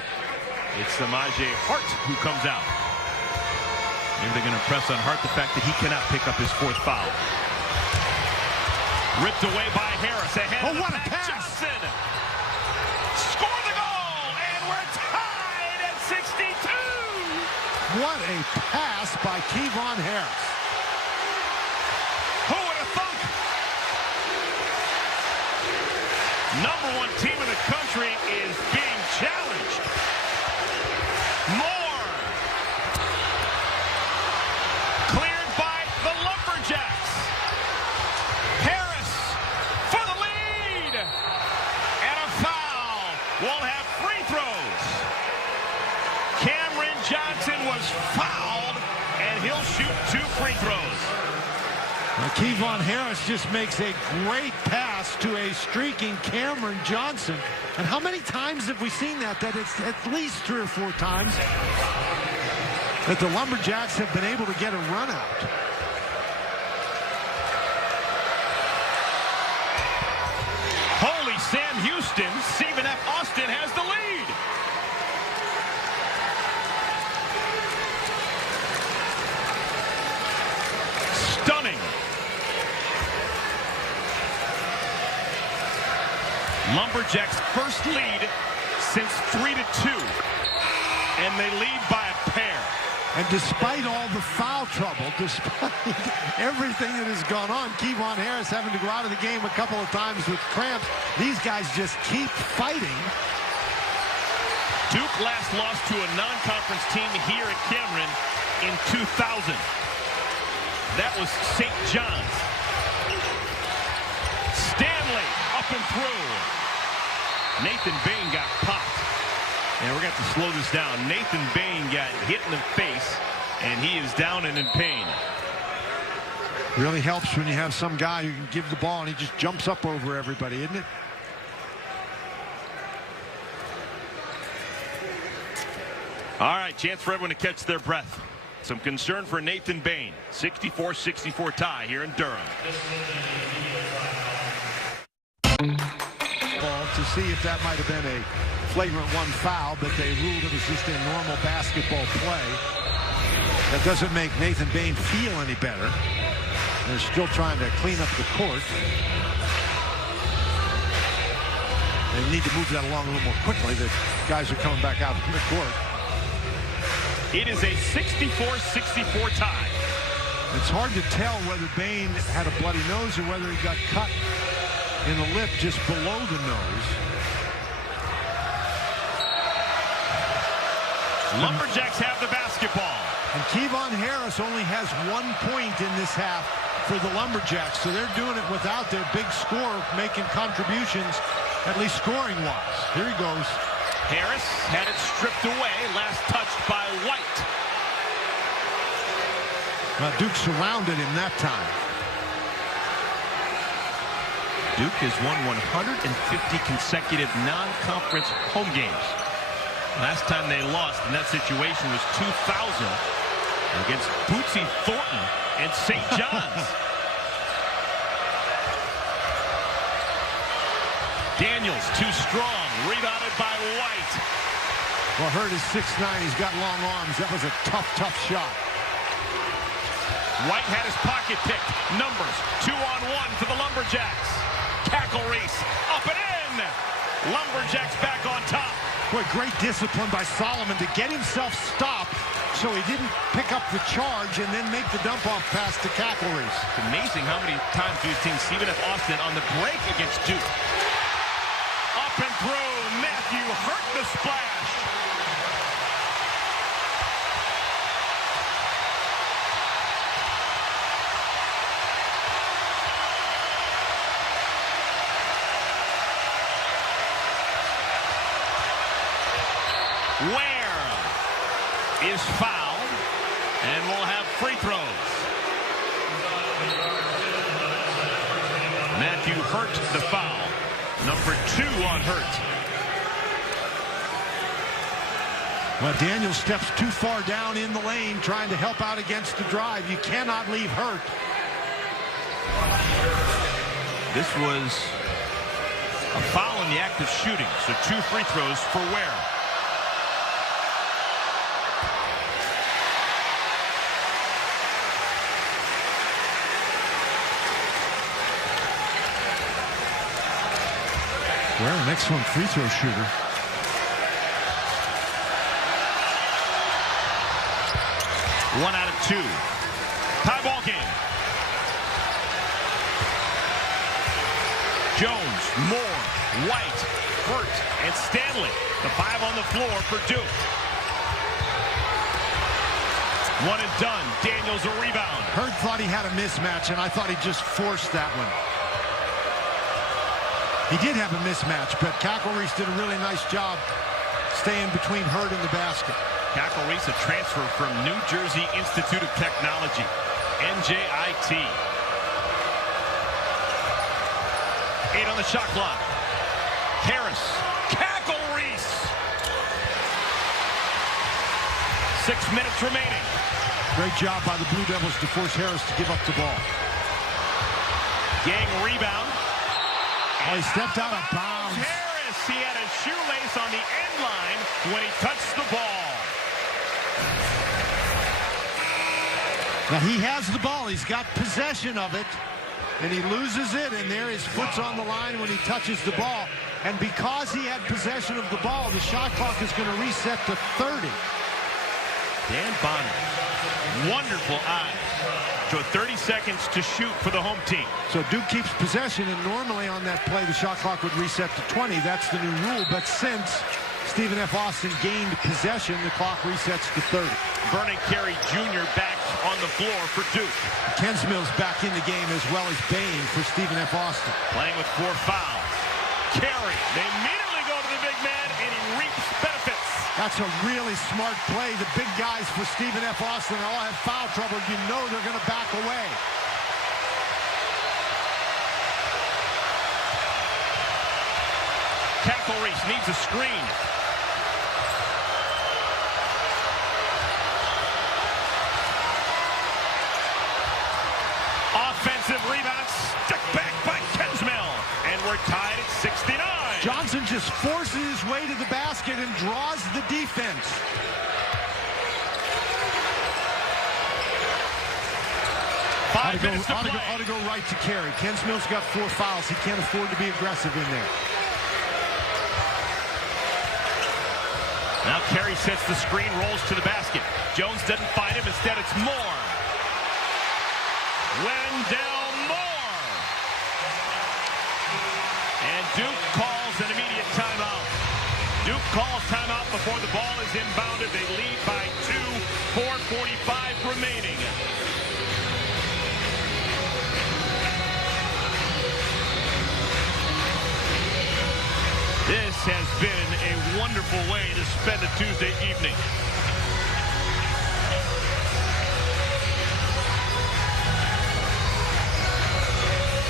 It's Samaje Hart who comes out. Maybe they're going to press on Hart the fact that he cannot pick up his 4th foul. Ripped away by Harris. Ahead what a pass! Johnson. Score the goal, and we're tied at 62. What a pass by Kevon Harris. Who would have thunk? #1 team in the country is being challenged. Moore. Cleared by the Lumberjacks. Harris for the lead. And a foul. Won't have free throws. Cameron Johnson was fouled, and he'll shoot 2 free throws. Now, Kevon Harris just makes a great pass to a streaking Cameron Johnson. And how many times have we seen that? That it's at least 3 or 4 times that the Lumberjacks have been able to get a run out. Holy Sam Houston. Stephen F. Austin has the lead. Stunning. Lumberjacks' first lead since 3-2. And they lead by a pair. And despite all the foul trouble, despite everything that has gone on, Kevon Harris having to go out of the game a couple of times with cramps, these guys just keep fighting. Duke last lost to a non-conference team here at Cameron in 2000. That was St. John's. Stanley up and through. Nathan Bain got popped. And we're going to have to slow this down. Nathan Bain got hit in the face, and he is down and in pain. Really helps when you have some guy who can give the ball and he just jumps up over everybody, isn't it? All right, chance for everyone to catch their breath. Some concern for Nathan Bain. 64-64 tie here in Durham. Ball to see if that might have been a flagrant one foul, but they ruled it was just a normal basketball play. That doesn't make Nathan Bain feel any better. They're still trying to clean up the court. They need to move that along a little more quickly. The guys are coming back out from the court. It is a 64-64 tie. It's hard to tell whether Bain had a bloody nose or whether he got cut in the lip just below the nose. Lumberjacks have the basketball. And Kevon Harris only has 1 point in this half for the Lumberjacks, so they're doing it without their big scorer making contributions, at least scoring-wise. Here he goes. Harris had it stripped away, last touched by White. Well, Duke surrounded him that time. Duke has won 150 consecutive non-conference home games. Last time they lost in that situation was 2000 against Bootsy Thornton and St. John's. Daniels too strong, rebounded by White. Well, Hurt is 6'9", he's got long arms. That was a tough shot. White had his pocket picked. Numbers 2-on-1 for the Lumberjacks. Cackle Reese up and in. Lumberjacks back on top. Boy, great discipline by Solomon to get himself stopped so he didn't pick up the charge and then make the dump-off pass to Cackle Reese. It's amazing how many times we've seen Stephen F. Austin on the break against Duke. Up and through. Matthew Hurt the splash. Ware is fouled, and we'll have free throws. Matthew Hurt the foul. Number 2 on Hurt. Well, Daniel steps too far down in the lane trying to help out against the drive. You cannot leave Hurt. This was a foul in the act of shooting, so 2 free throws for Ware. Ware, an excellent free throw shooter. One out of 2. Tie ball game. Jones, Moore, White, Hurt, and Stanley. The 5 on the floor for Duke. One and done. Daniels a rebound. Hurt thought he had a mismatch, and I thought he just forced that one. He did have a mismatch, but Cackle Reese did a really nice job staying between Hurt and the basket. Cackle Reese, a transfer from New Jersey Institute of Technology, NJIT. 8 on the shot clock. Harris, Cackle Reese. 6 minutes remaining. Great job by the Blue Devils to force Harris to give up the ball. Gang rebound. Oh, he stepped out of bounds. Harris, he had a shoelace on the end line when he touched the ball. Now he has the ball. He's got possession of it, and he loses it, and there his foot's on the line when he touches the ball. And because he had possession of the ball, the shot clock is going to reset to 30. Dan Bonner, wonderful eyes. So 30 seconds to shoot for the home team. So Duke keeps possession, and normally on that play, the shot clock would reset to 20. That's the new rule. But since Stephen F. Austin gained possession, the clock resets to 30. Vernon Carey Jr. back on the floor for Duke. Kensmill's back in the game as well as Bain for Stephen F. Austin. Playing with 4 fouls. Carey, they immediately go to the big man, and he reaps benefits. That's a really smart play. The big guys for Stephen F. Austin all have foul trouble. You know they're going to back away. Cackle Reese needs a screen. 69. Johnson just forces his way to the basket and draws the defense. Five minutes to play. Ought to go right to Carey. Ken Smill's got 4 fouls. He can't afford to be aggressive in there. Now Carey sets the screen, rolls to the basket. Jones doesn't fight him. Instead, it's Moore. Wendell Moore. And Duke calls an immediate timeout. Duke calls timeout before the ball is inbounded. They lead by 2, 4:45 remaining. This has been a wonderful way to spend a Tuesday evening.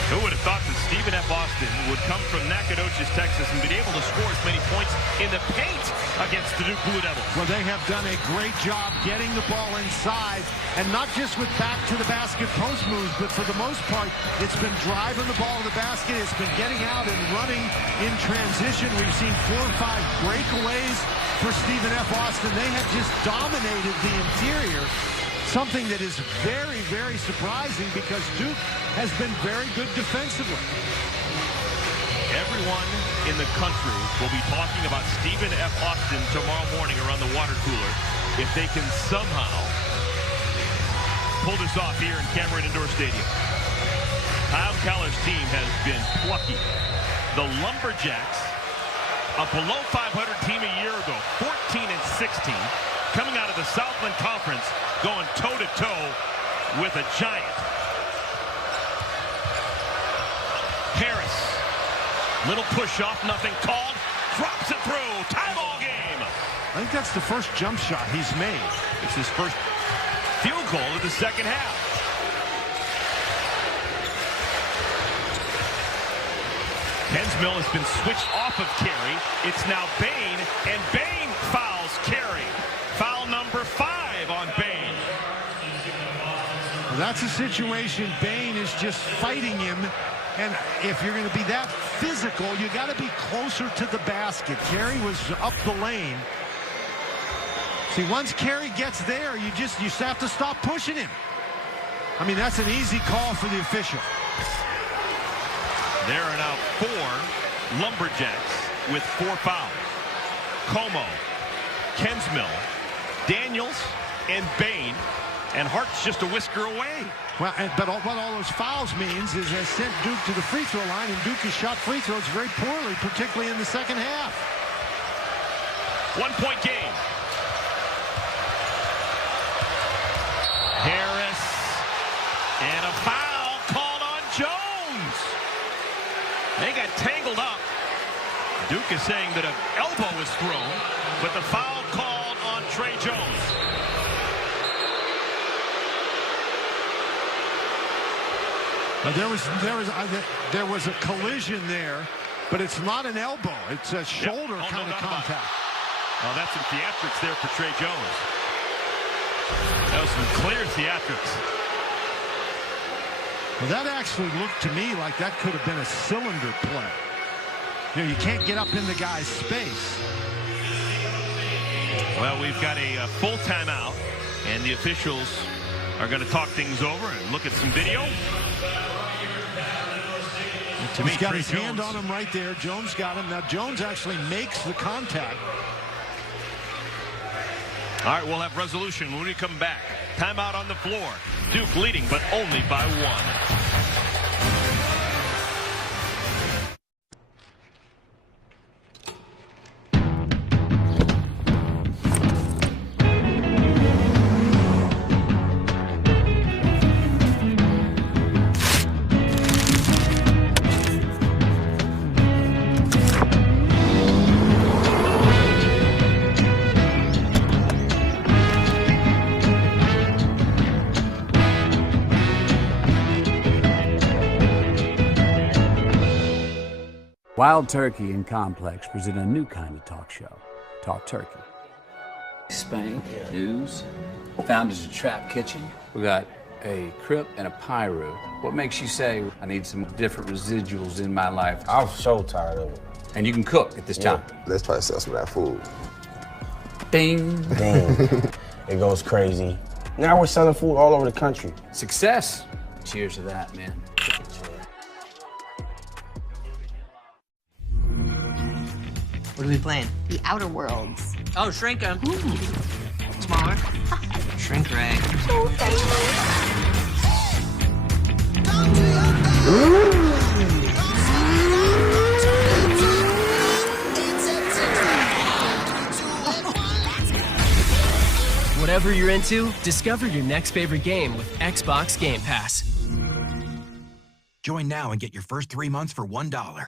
Who would have thought that Stephen F. Austin would come from Nacogdoches, Texas, and be able to score as many points in the paint against the Duke Blue Devils? Well, they have done a great job getting the ball inside, and not just with back-to-the-basket post moves, but for the most part, it's been driving the ball to the basket. It's been getting out and running in transition. We've seen 4 or 5 breakaways for Stephen F. Austin. They have just dominated the interior. Something that is very, very surprising because Duke has been very good defensively. Everyone in the country will be talking about Stephen F. Austin tomorrow morning around the water cooler if they can somehow pull this off here in Cameron Indoor Stadium. Kyle Keller's team has been plucky. The Lumberjacks, a below 500 team a year ago, 14-16, coming out of the Southland Conference, going toe-to-toe with a giant. Harris, little push-off, nothing called, drops it through, tie ball game. I think that's the first jump shot he's made. It's his first field goal of the second half. Mill has been switched off of Carey. It's now Bain, and Bain fouls Carey. Foul number 5 on Bain. Well, that's a situation. Bain is just fighting him. And if you're going to be that physical, you got to be closer to the basket. Carey was up the lane. See, once Carey gets there, you just have to stop pushing him. I mean, that's an easy call for the official. There are now 4 Lumberjacks with 4 fouls. Como, Kensmill, Daniels, and Bain. And Hart's just a whisker away. Well, but what all those fouls means is they sent Duke to the free throw line, and Duke has shot free throws very poorly, particularly in the second half. 1-point game. Harris, and a foul called on Jones. They got tangled up. Duke is saying that an elbow was thrown, but the foul called on Trey Jones. There was a collision there, but it's not an elbow. It's a shoulder kind of contact. Oh, that's some theatrics there for Trey Jones. That was some clear theatrics. Well, that actually looked to me like that could have been a cylinder play. You know, you can't get up in the guy's space. Well, we've got a full timeout, and the officials are going to talk things over and look at some video. He's got his hand on him right there. Jones got him. Now, Jones actually makes the contact. All right, we'll have resolution when we come back. Timeout on the floor. Duke leading, but only by 1. Wild Turkey and Complex present a new kind of talk show, Talk Turkey. Spank, news, founders of Trap Kitchen. We got a Crip, and a Pyro. What makes you say, I need some different residuals in my life? I'm so tired of it. And you can cook at this time. Let's try to sell some of that food. Bing. Bing. It goes crazy. Now we're selling food all over the country. Success. Cheers to that, man. What are we playing? The Outer Worlds. Oh, shrink 'em. Smaller. Shrink rag. Whatever you're into, discover your next favorite game with Xbox Game Pass. Join now and get your first 3 months for $1.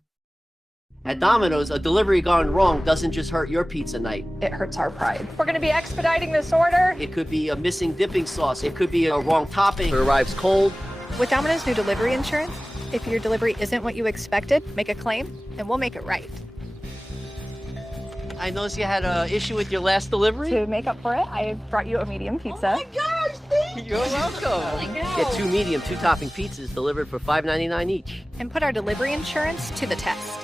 At Domino's, a delivery gone wrong doesn't just hurt your pizza night. It hurts our pride. We're going to be expediting this order. It could be a missing dipping sauce. It could be a wrong topping. It arrives cold. With Domino's new delivery insurance, if your delivery isn't what you expected, make a claim, and we'll make it right. I noticed you had an issue with your last delivery. To make up for it, I brought you a medium pizza. Oh my gosh, thank you. You're welcome. Get 2 medium, 2-topping pizzas delivered for $5.99 each. And put our delivery insurance to the test.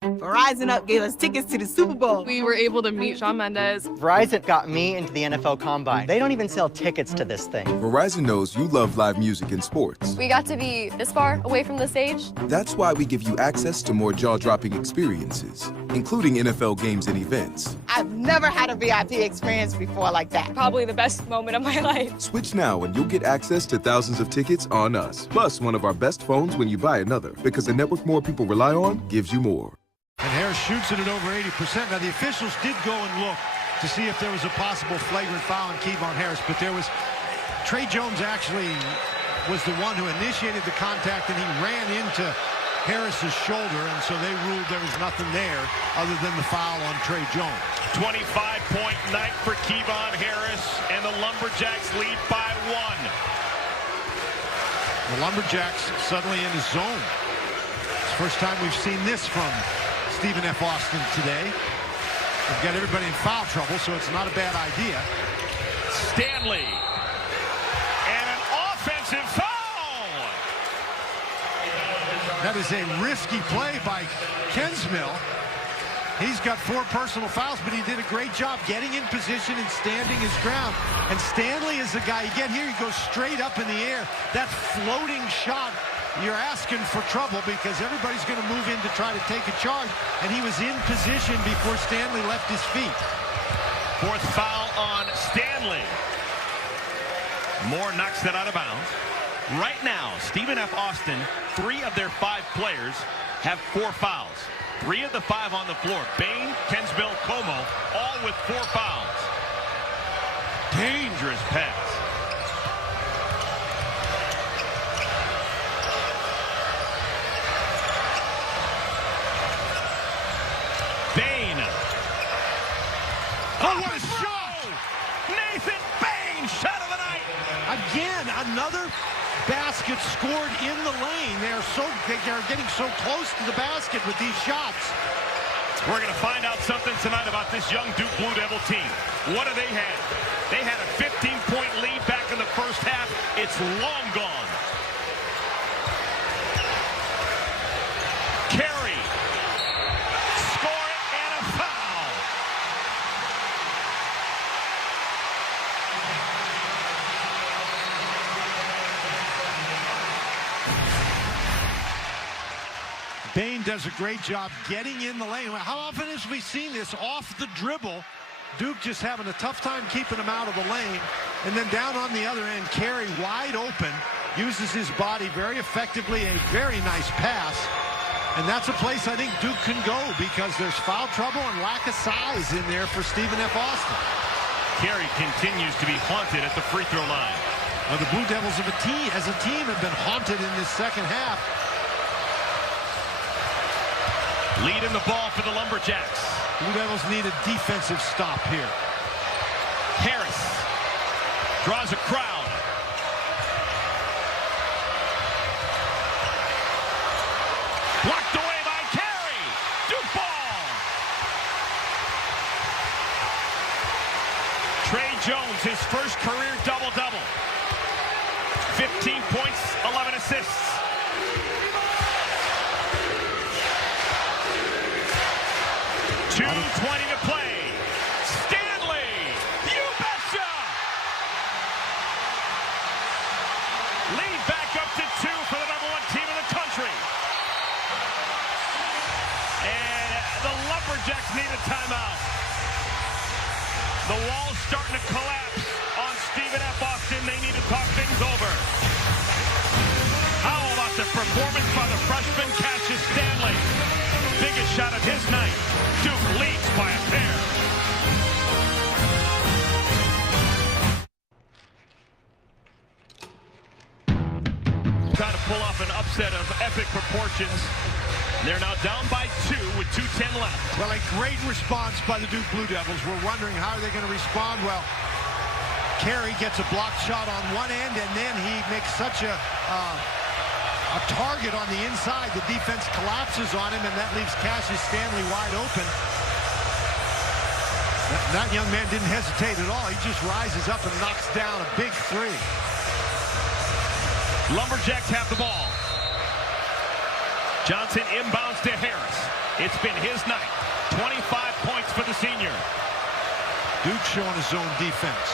Verizon Up gave us tickets to the Super Bowl. We were able to meet Shawn Mendes. Verizon got me into the NFL Combine. They don't even sell tickets to this thing. Verizon knows you love live music and sports. We got to be this far away from the stage. That's why we give you access to more jaw-dropping experiences, including NFL games and events. I've never had a VIP experience before like that. Probably the best moment of my life. Switch now and you'll get access to thousands of tickets on us, plus one of our best phones when you buy another, because the network more people rely on gives you more. And Harris shoots it at over 80%. Now, the officials did go and look to see if there was a possible flagrant foul on Kevon Harris, but there was... Trey Jones actually was the one who initiated the contact, and he ran into Harris's shoulder, and so they ruled there was nothing there other than the foul on Trey Jones. 25-point night for Kevon Harris, and the Lumberjacks lead by 1. The Lumberjacks suddenly in his zone. It's the first time we've seen this from Stephen F. Austin today. They've got everybody in foul trouble, so it's not a bad idea. Stanley. And an offensive foul. That is a risky play by Kensmill. He's got 4 personal fouls, but he did a great job getting in position and standing his ground. And Stanley is the guy. You get here, he goes straight up in the air. That floating shot, you're asking for trouble because everybody's going to move in to try to take a charge. And he was in position before Stanley left his feet. 4th foul on Stanley. Moore knocks that out of bounds. Right now, Stephen F. Austin, 3 of their 5 players have 4 fouls. 3 of the 5 on the floor. Bain, Kensmill, Como, all with 4 fouls. Dangerous pass. Bain. Oh, what a shot! Nathan Bain, shot of the night. Again, another basket scored in the lane. They are getting so close to the basket with these shots. We're going to find out something tonight about this young Duke Blue Devil team. What do they have? They had a 15-point lead back in the first half. It's long gone. Carey. Score it and a foul. Bain does a great job getting in the lane. How often have we seen this off the dribble? Duke just having a tough time keeping him out of the lane. And then down on the other end, Carey wide open, uses his body very effectively, a very nice pass. And that's a place I think Duke can go because there's foul trouble and lack of size in there for Stephen F. Austin. Carey continues to be haunted at the free throw line. Well, the Blue Devils as a team have been haunted in this second half. Lead in the ball for the Lumberjacks. Blue Devils need a defensive stop here. Harris draws a crowd. Blocked away by Carey. Duke ball. Trey Jones, his first career double-double. 15 assists. $2:20 to play. Stanley, you betcha! Lead back up to 2 for the #1 team in the country. And the Lumberjacks need a timeout. The wall's starting to collapse on Stephen F. Austin. They need to talk things over. How about the performance by the freshman Cassius Stanley? Biggest shot of his night. Duke leads by a pair. Trying to pull off an upset of epic proportions. They're now down by 2 with 2:10 left. Well, a great response by the Duke Blue Devils. We're wondering how are they going to respond. Well, Carey gets a blocked shot on one end, and then he makes such a target on the inside. The defense collapses on him, and that leaves Cassius Stanley wide open. That young man didn't hesitate at all. He just rises up and knocks down a big 3. Lumberjacks have the ball. Johnson inbounds to Harris. It's been his night. 25 points for the senior. Duke showing his own defense.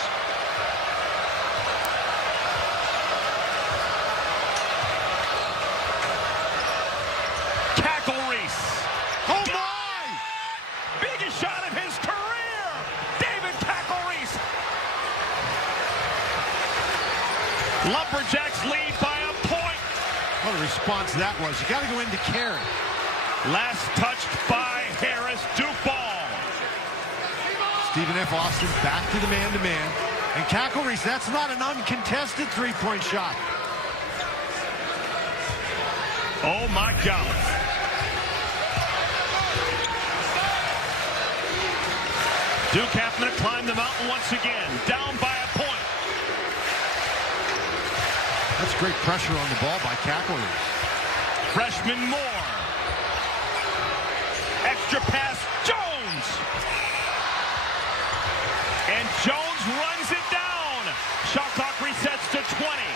Oh my! Biggest shot of his career! David Cackle-Reese. Lumberjacks lead by a point. What a response that was. You got to go into Carey. Last touched by Harris. Duke ball. Stephen F. Austin back to the man-to-man. And Cackle-Reese, that's not an uncontested three-point shot. Oh my God. Duke having to climb the mountain once again. Down by a point. That's great pressure on the ball by Cackle-Reese. Freshman Moore. Extra pass, Jones. And Jones runs it down. Shot clock resets to 20.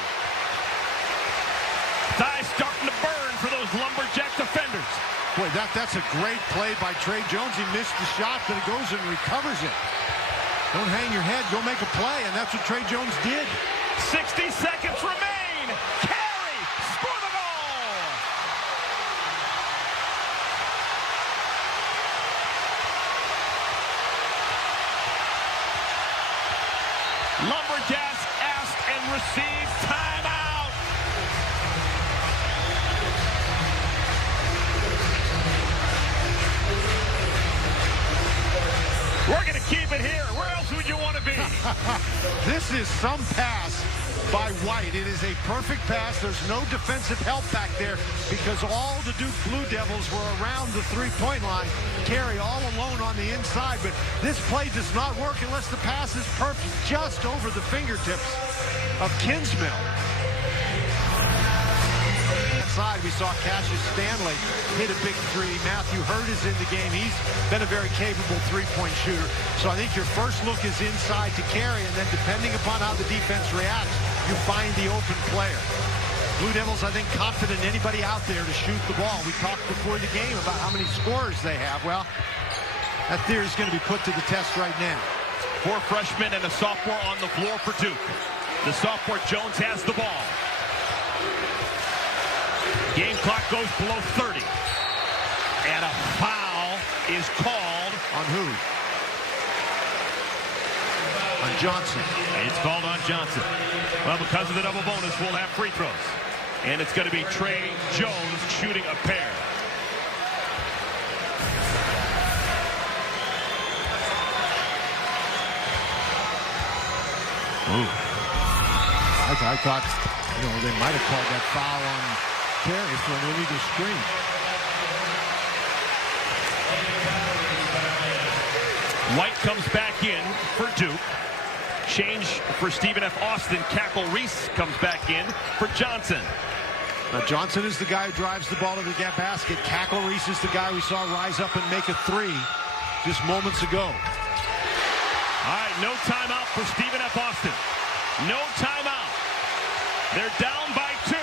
Thighs starting to burn for those Lumberjack defenders. Boy, that's a great play by Trey Jones. He missed the shot, but he goes and recovers it. Don't hang your head. Go make a play, and that's what Trey Jones did. 60 seconds remain. Carey, score the goal. Lumberjacks ask and receive timeout. We're going to keep it here. Where else would you want to be? This is some pass by White. It is a perfect pass. There's no defensive help back there because all the Duke Blue Devils were around the three-point line. Carey all alone on the inside, but this play does not work unless the pass is perfect just over the fingertips of Kinsmill. Side, we saw Cassius Stanley hit a big 3. Matthew Hurt is in the game. He's been a very capable three-point shooter. So I think your first look is inside to Carey, and then depending upon how the defense reacts, you find the open player. Blue Devils, I think, confident anybody out there to shoot the ball. We talked before the game about how many scorers they have. Well, that theory is going to be put to the test right now. 4 freshmen and a sophomore on the floor for Duke. The sophomore Jones has the ball. Game clock goes below 30. And a foul is called. On who? On Johnson. It's called on Johnson. Well, because of the double bonus, we'll have free throws. And it's going to be Trey Jones shooting a pair. Ooh. I thought, they might have called that foul on Carey for an illegal screen. White comes back in for Duke. Change for Stephen F. Austin. Cackle-Reese comes back in for Johnson. Now Johnson is the guy who drives the ball to the basket. Cackle-Reese is the guy we saw rise up and make a 3 just moments ago. All right, no timeout for Stephen F. Austin. No timeout. They're down by 2.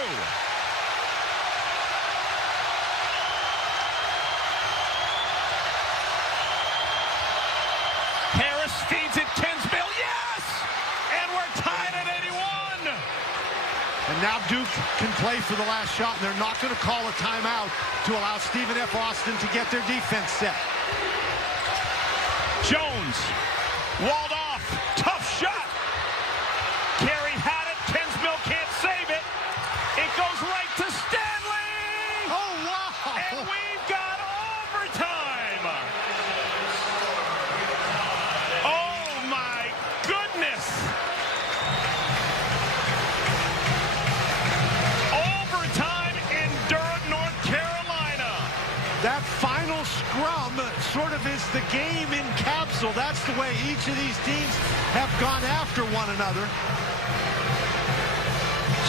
now Duke can play for the last shot, and they're not going to call a timeout to allow Stephen F. Austin to get their defense set. Jones, walled off, tough shot. Carey had it, Kensmill can't save it. It goes right to Stanley! Oh, wow! And we've got overtime! Oh, my goodness! Overtime in Durham, North Carolina. That final scrum sort of is the game in capsule. That's the way each of these teams have gone after one another.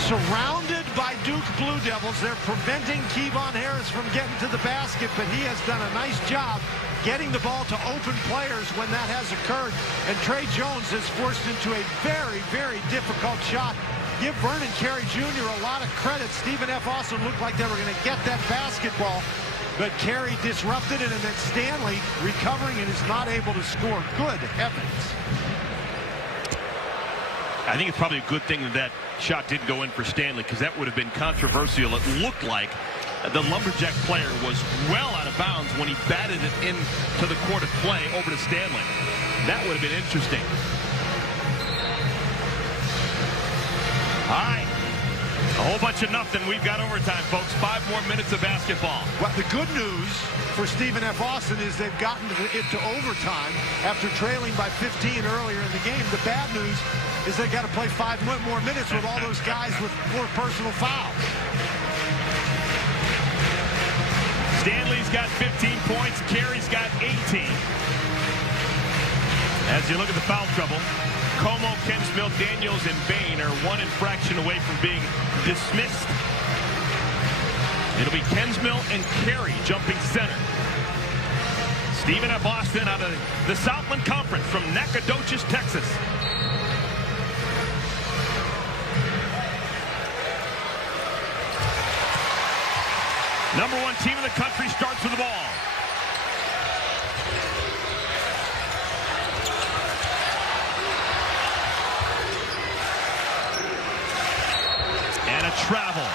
Surrounded by Duke Blue Devils, they're preventing Kevon Harris from getting to the basket, but he has done a nice job getting the ball to open players when that has occurred. And Trey Jones is forced into a very, very difficult shot. Give Vernon Carey Jr. a lot of credit. Stephen F. Austin looked like they were going to get that basketball, but Carey disrupted it, and then Stanley recovering and is not able to score. Good heavens. I think it's probably a good thing that that shot didn't go in for Stanley, because that would have been controversial. It looked like the Lumberjack player was well out of bounds when he batted it into the court of play over to Stanley. That would have been interesting. All right. A whole bunch of nothing. We've got overtime, folks. 5 more minutes of basketball. Well, the good news for Stephen F. Austin is they've gotten it to overtime after trailing by 15 earlier in the game. The bad news is they've got to play 5 more minutes with all those guys with 4 personal fouls. Stanley's got 15 points. Carey's got 18. As you look at the foul trouble, Como, Kensmill, Daniels, and Bain are 1 infraction away from being dismissed. It'll be Kensmill and Carey jumping center. Stephen F. Austin out of the Southland Conference from Nacogdoches, Texas. Number 1 team in the country starts with the ball. Travel.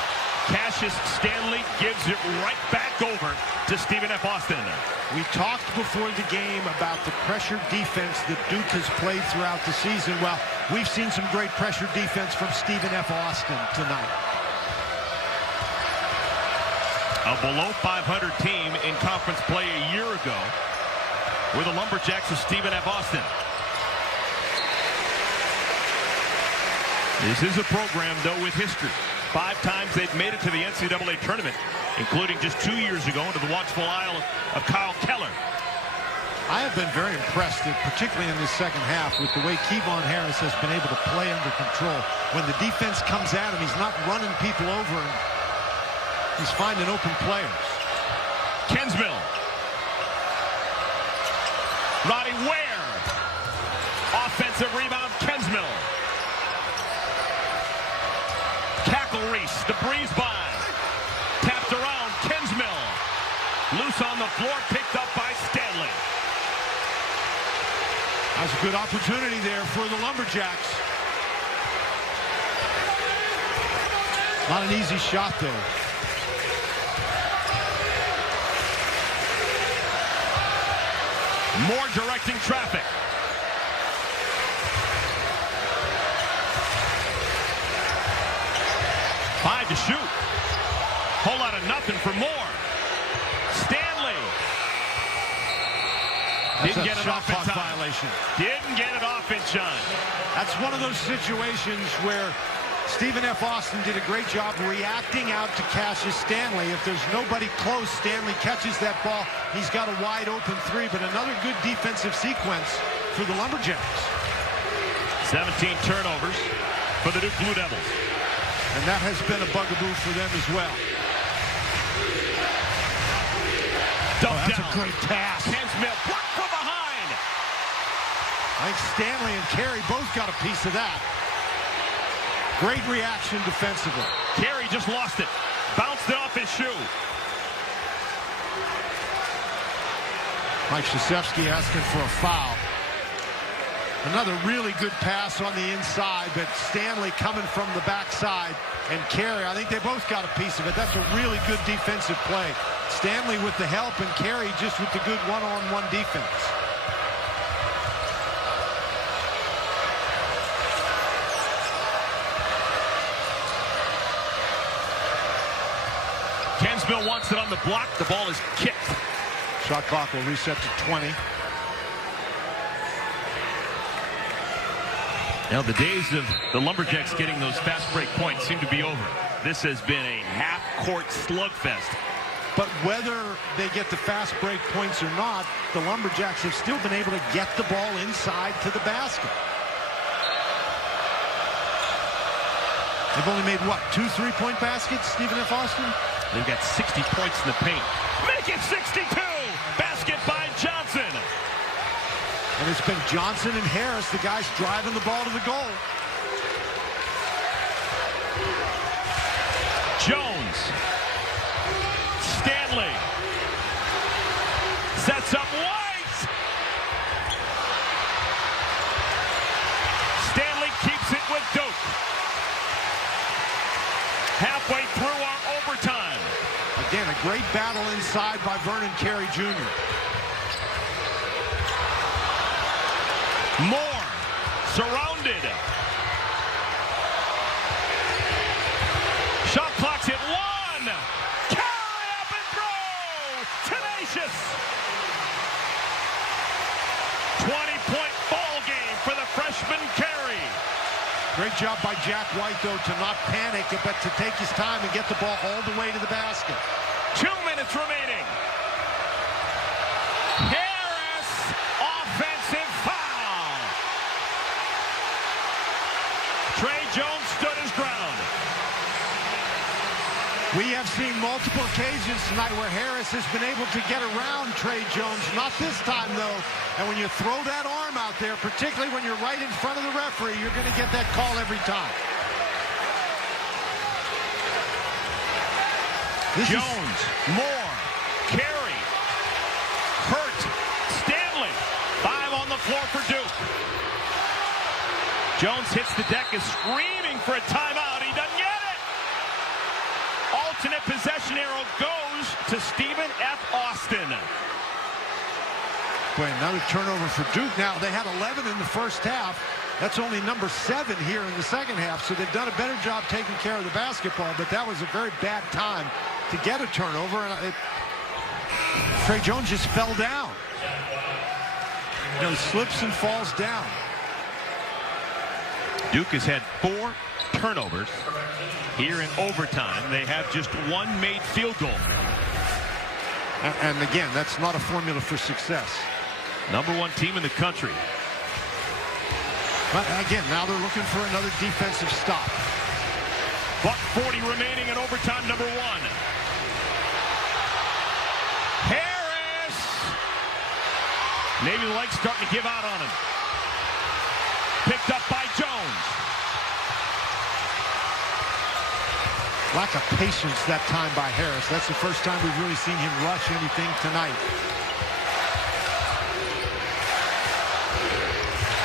Cassius Stanley gives it right back over to Stephen F. Austin. We talked before the game about the pressure defense that Duke has played throughout the season. Well, we've seen some great pressure defense from Stephen F. Austin tonight. A below 500 team in conference play a year ago were the Lumberjacks of Stephen F. Austin. This is a program, though, with history. 5 times they've made it to the NCAA tournament, including just 2 years ago into the watchful eye of Kyle Keller. I have been very impressed, particularly in this second half, with the way Kevon Harris has been able to play under control. When the defense comes at him, he's not running people over, and he's finding open players. Kensmill. Roddy Ware. Offensive rebound, Kensmill. Reese, the breeze by. Tapped around, Kensmill. Loose on the floor, picked up by Stanley. That's a good opportunity there for the Lumberjacks. Not an easy shot, though. More directing traffic. Five to shoot. Whole lot of nothing for more. Stanley. Didn't get it off in time. Violation. Didn't get it off in time. That's one of those situations where Stephen F. Austin did a great job reacting out to Cassius Stanley. If there's nobody close, Stanley catches that ball. He's got a wide open 3, but another good defensive sequence for the Lumberjacks. 17 turnovers for the Duke Blue Devils. And that has been a bugaboo for them as well. That's down. A great pass. Kensmill blocked from behind. I think Stanley and Carey both got a piece of that. Great reaction defensively. Carey just lost it. Bounced it off his shoe. Mike Krzyzewski asking for a foul. Another really good pass on the inside, but Stanley coming from the backside, and Carey, I think they both got a piece of it. That's a really good defensive play. Stanley with the help, and Carey just with the good one-on-one defense. Kensmill wants it on the block. The ball is kicked. Shot clock will reset to 20. Now, the days of the Lumberjacks getting those fast break points seem to be over. This has been a half-court slugfest. But whether they get the fast break points or not, the Lumberjacks have still been able to get the ball inside to the basket. They've only made, what, 2 3-point baskets, Stephen F. Austin? They've got 60 points in the paint. Make it 62! Basket by Johnson. And it's been Johnson and Harris, the guys driving the ball to the goal. Jones. Stanley. Sets up White. Stanley keeps it with Duke. Halfway through our overtime. Again, a great battle inside by Vernon Carey Jr. Moore, surrounded. Shot clock's at 1. Carey up and through. Tenacious. 20-point ball game for the freshman Carey. Great job by Jack White, though, to not panic, but to take his time and get the ball all the way to the basket. 2 minutes remaining. Harris, offensive foul. Trey Jones stood his ground. We have seen multiple occasions tonight where Harris has been able to get around Trey Jones. Not this time, though. And when you throw that arm out there, particularly when you're right in front of the referee, you're going to get that call every time. Jones, Moore, Carey, Hurt, Stanley. 5 on the floor for Duke. Jones hits the deck, is screaming for a timeout. He doesn't get it. Alternate possession arrow goes to Stephen F. Austin. Boy, another turnover for Duke. Now, they had 11 in the first half. That's only number 7 here in the second half, so they've done a better job taking care of the basketball, but that was a very bad time to get a turnover, and Trey Jones just fell down. You know, he slips and falls down. Duke has had 4 turnovers here in overtime. They have just 1 made field goal. And again, that's not a formula for success. Number 1 team in the country. But again, now they're looking for another defensive stop. $1:40 remaining in overtime number 1. Harris. Maybe the leg's starting to give out on him. Picked up by Jones. Lack of patience that time by Harris. That's the first time we've really seen him rush anything tonight.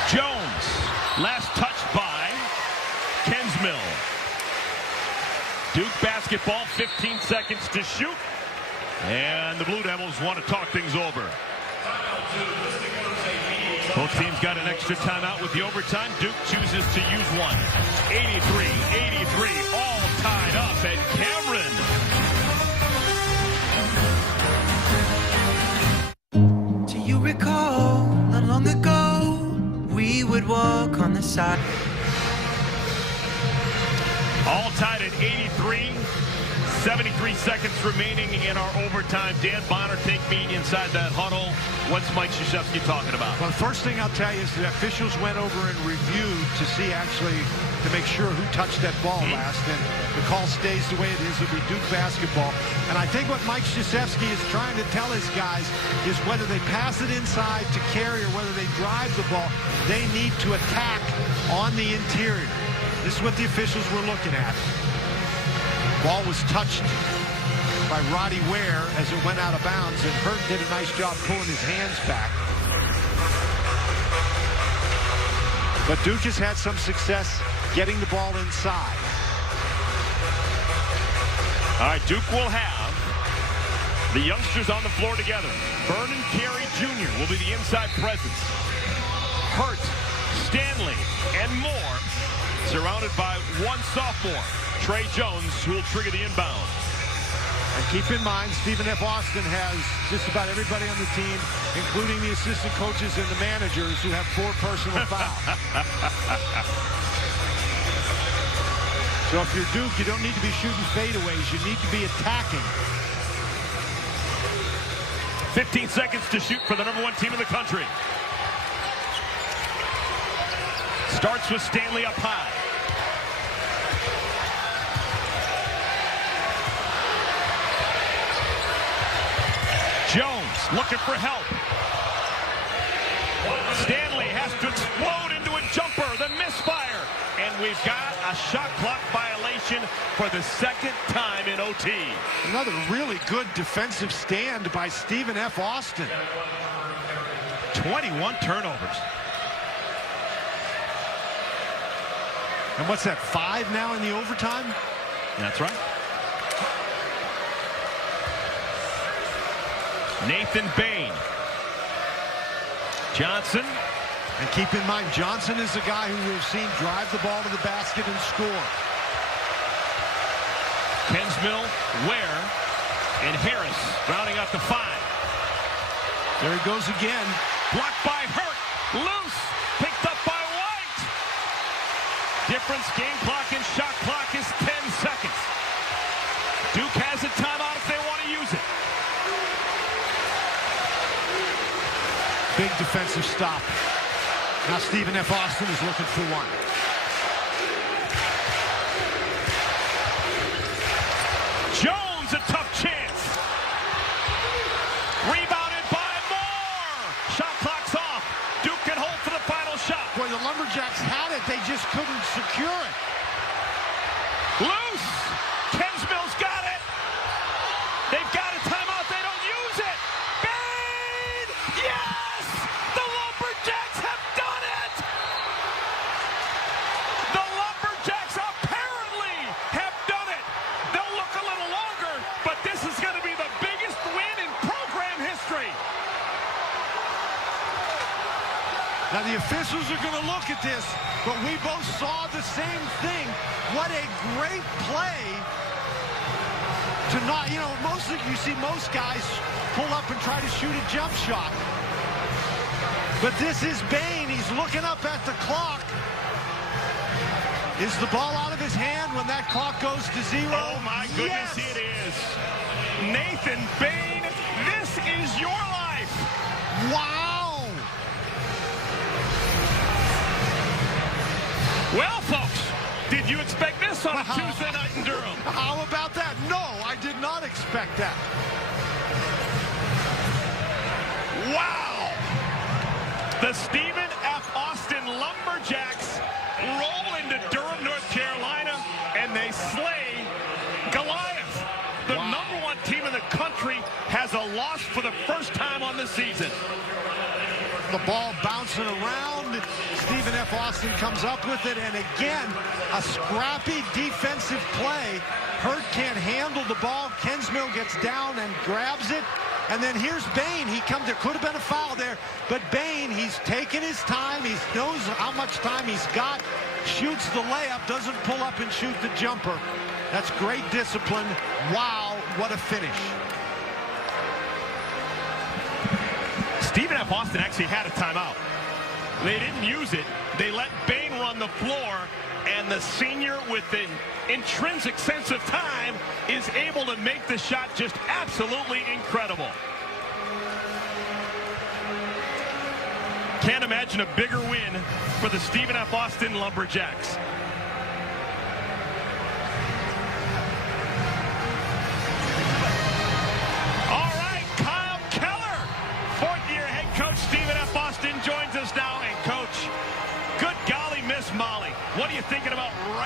Jones, last touched by Kensmill. Duke basketball, 15 seconds to shoot. And the Blue Devils want to talk things over. Both teams got an extra timeout with the overtime. Duke chooses to use one. 83-83, all tied up at Cameron. Do you recall not long ago we would walk on the side? All tied at 83. 73 seconds remaining in our overtime. Dan Bonner, take me inside that huddle. What's Mike Krzyzewski talking about? Well, the first thing I'll tell you is the officials went over and reviewed to see to make sure who touched that ball last. And the call stays the way it is. It'll be Duke basketball. And I think what Mike Krzyzewski is trying to tell his guys is whether they pass it inside to Carey or whether they drive the ball, they need to attack on the interior. This is what the officials were looking at. Ball was touched by Roddy Ware as it went out of bounds, and Hurt did a nice job pulling his hands back. But Duke has had some success getting the ball inside. All right, Duke will have the youngsters on the floor together. Vernon Carey Jr. will be the inside presence. Hurt, Stanley, and more, surrounded by one sophomore, Trey Jones, who will trigger the inbound. And keep in mind, Stephen F. Austin has just about everybody on the team, including the assistant coaches and the managers, who have 4 personal fouls. So if you're Duke, you don't need to be shooting fadeaways. You need to be attacking. 15 seconds to shoot for the #1 team in the country. Starts with Stanley up high. Jones looking for help. Stanley has to explode into a jumper. The misfire. And we've got a shot clock violation for the second time in OT. Another really good defensive stand by Stephen F. Austin. 21 turnovers. And what's that, 5 now in the overtime? That's right. Nathan Bain. Johnson. And keep in mind, Johnson is a guy who we've seen drive the ball to the basket and score. Kensmill, Ware, and Harris rounding out the 5. There he goes again. Blocked by Hurt. Loose. Picked up by White. Difference, game clock and shot clock is 10 seconds. Duke has a timeout if they want to use it. Big defensive stop. Now Stephen F. Austin is looking for one. Jones, a tough chance. Rebounded by Moore. Shot clock's off. Duke can hold for the final shot. Boy, the Lumberjacks had it. They just couldn't secure it. Loose. Kensmill's got it. They've got a timeout. They don't use it. Bain! Yes! The Lumberjacks have done it! The Lumberjacks apparently have done it. They'll look a little longer, but this is going to be the biggest win in program history. Now the officials are going to look at this, but we both saw the same thing. What a great play to not, you know, you see most guys pull up and try to shoot a jump shot. But this is Bain. He's looking up at the clock. Is the ball out of his hand when that clock goes to 0? Oh my goodness, yes! it is. Nathan Bain, this is your life. Wow! Well, folks, did you expect this on a Tuesday night in Durham? How about that? No, I did not expect that. Wow! The Stephen F. Austin Lumberjacks roll into Durham, North Carolina, and they slay Goliath. The #1 team in the country has a loss for the first time on the season. The ball bouncing around. Stephen F. Austin comes up with it, and again, a scrappy defensive play. Hurt can't handle the ball. Kensmill gets down and grabs it. And then here's Bain. He comes, there could have been a foul there, but Bain, he's taking his time. He knows how much time he's got. Shoots the layup, doesn't pull up and shoot the jumper. That's great discipline. Wow, what a finish. Stephen F. Austin actually had a timeout. They didn't use it. They let Bain run the floor, and the senior with an intrinsic sense of time is able to make the shot just absolutely incredible. Can't imagine a bigger win for the Stephen F. Austin Lumberjacks.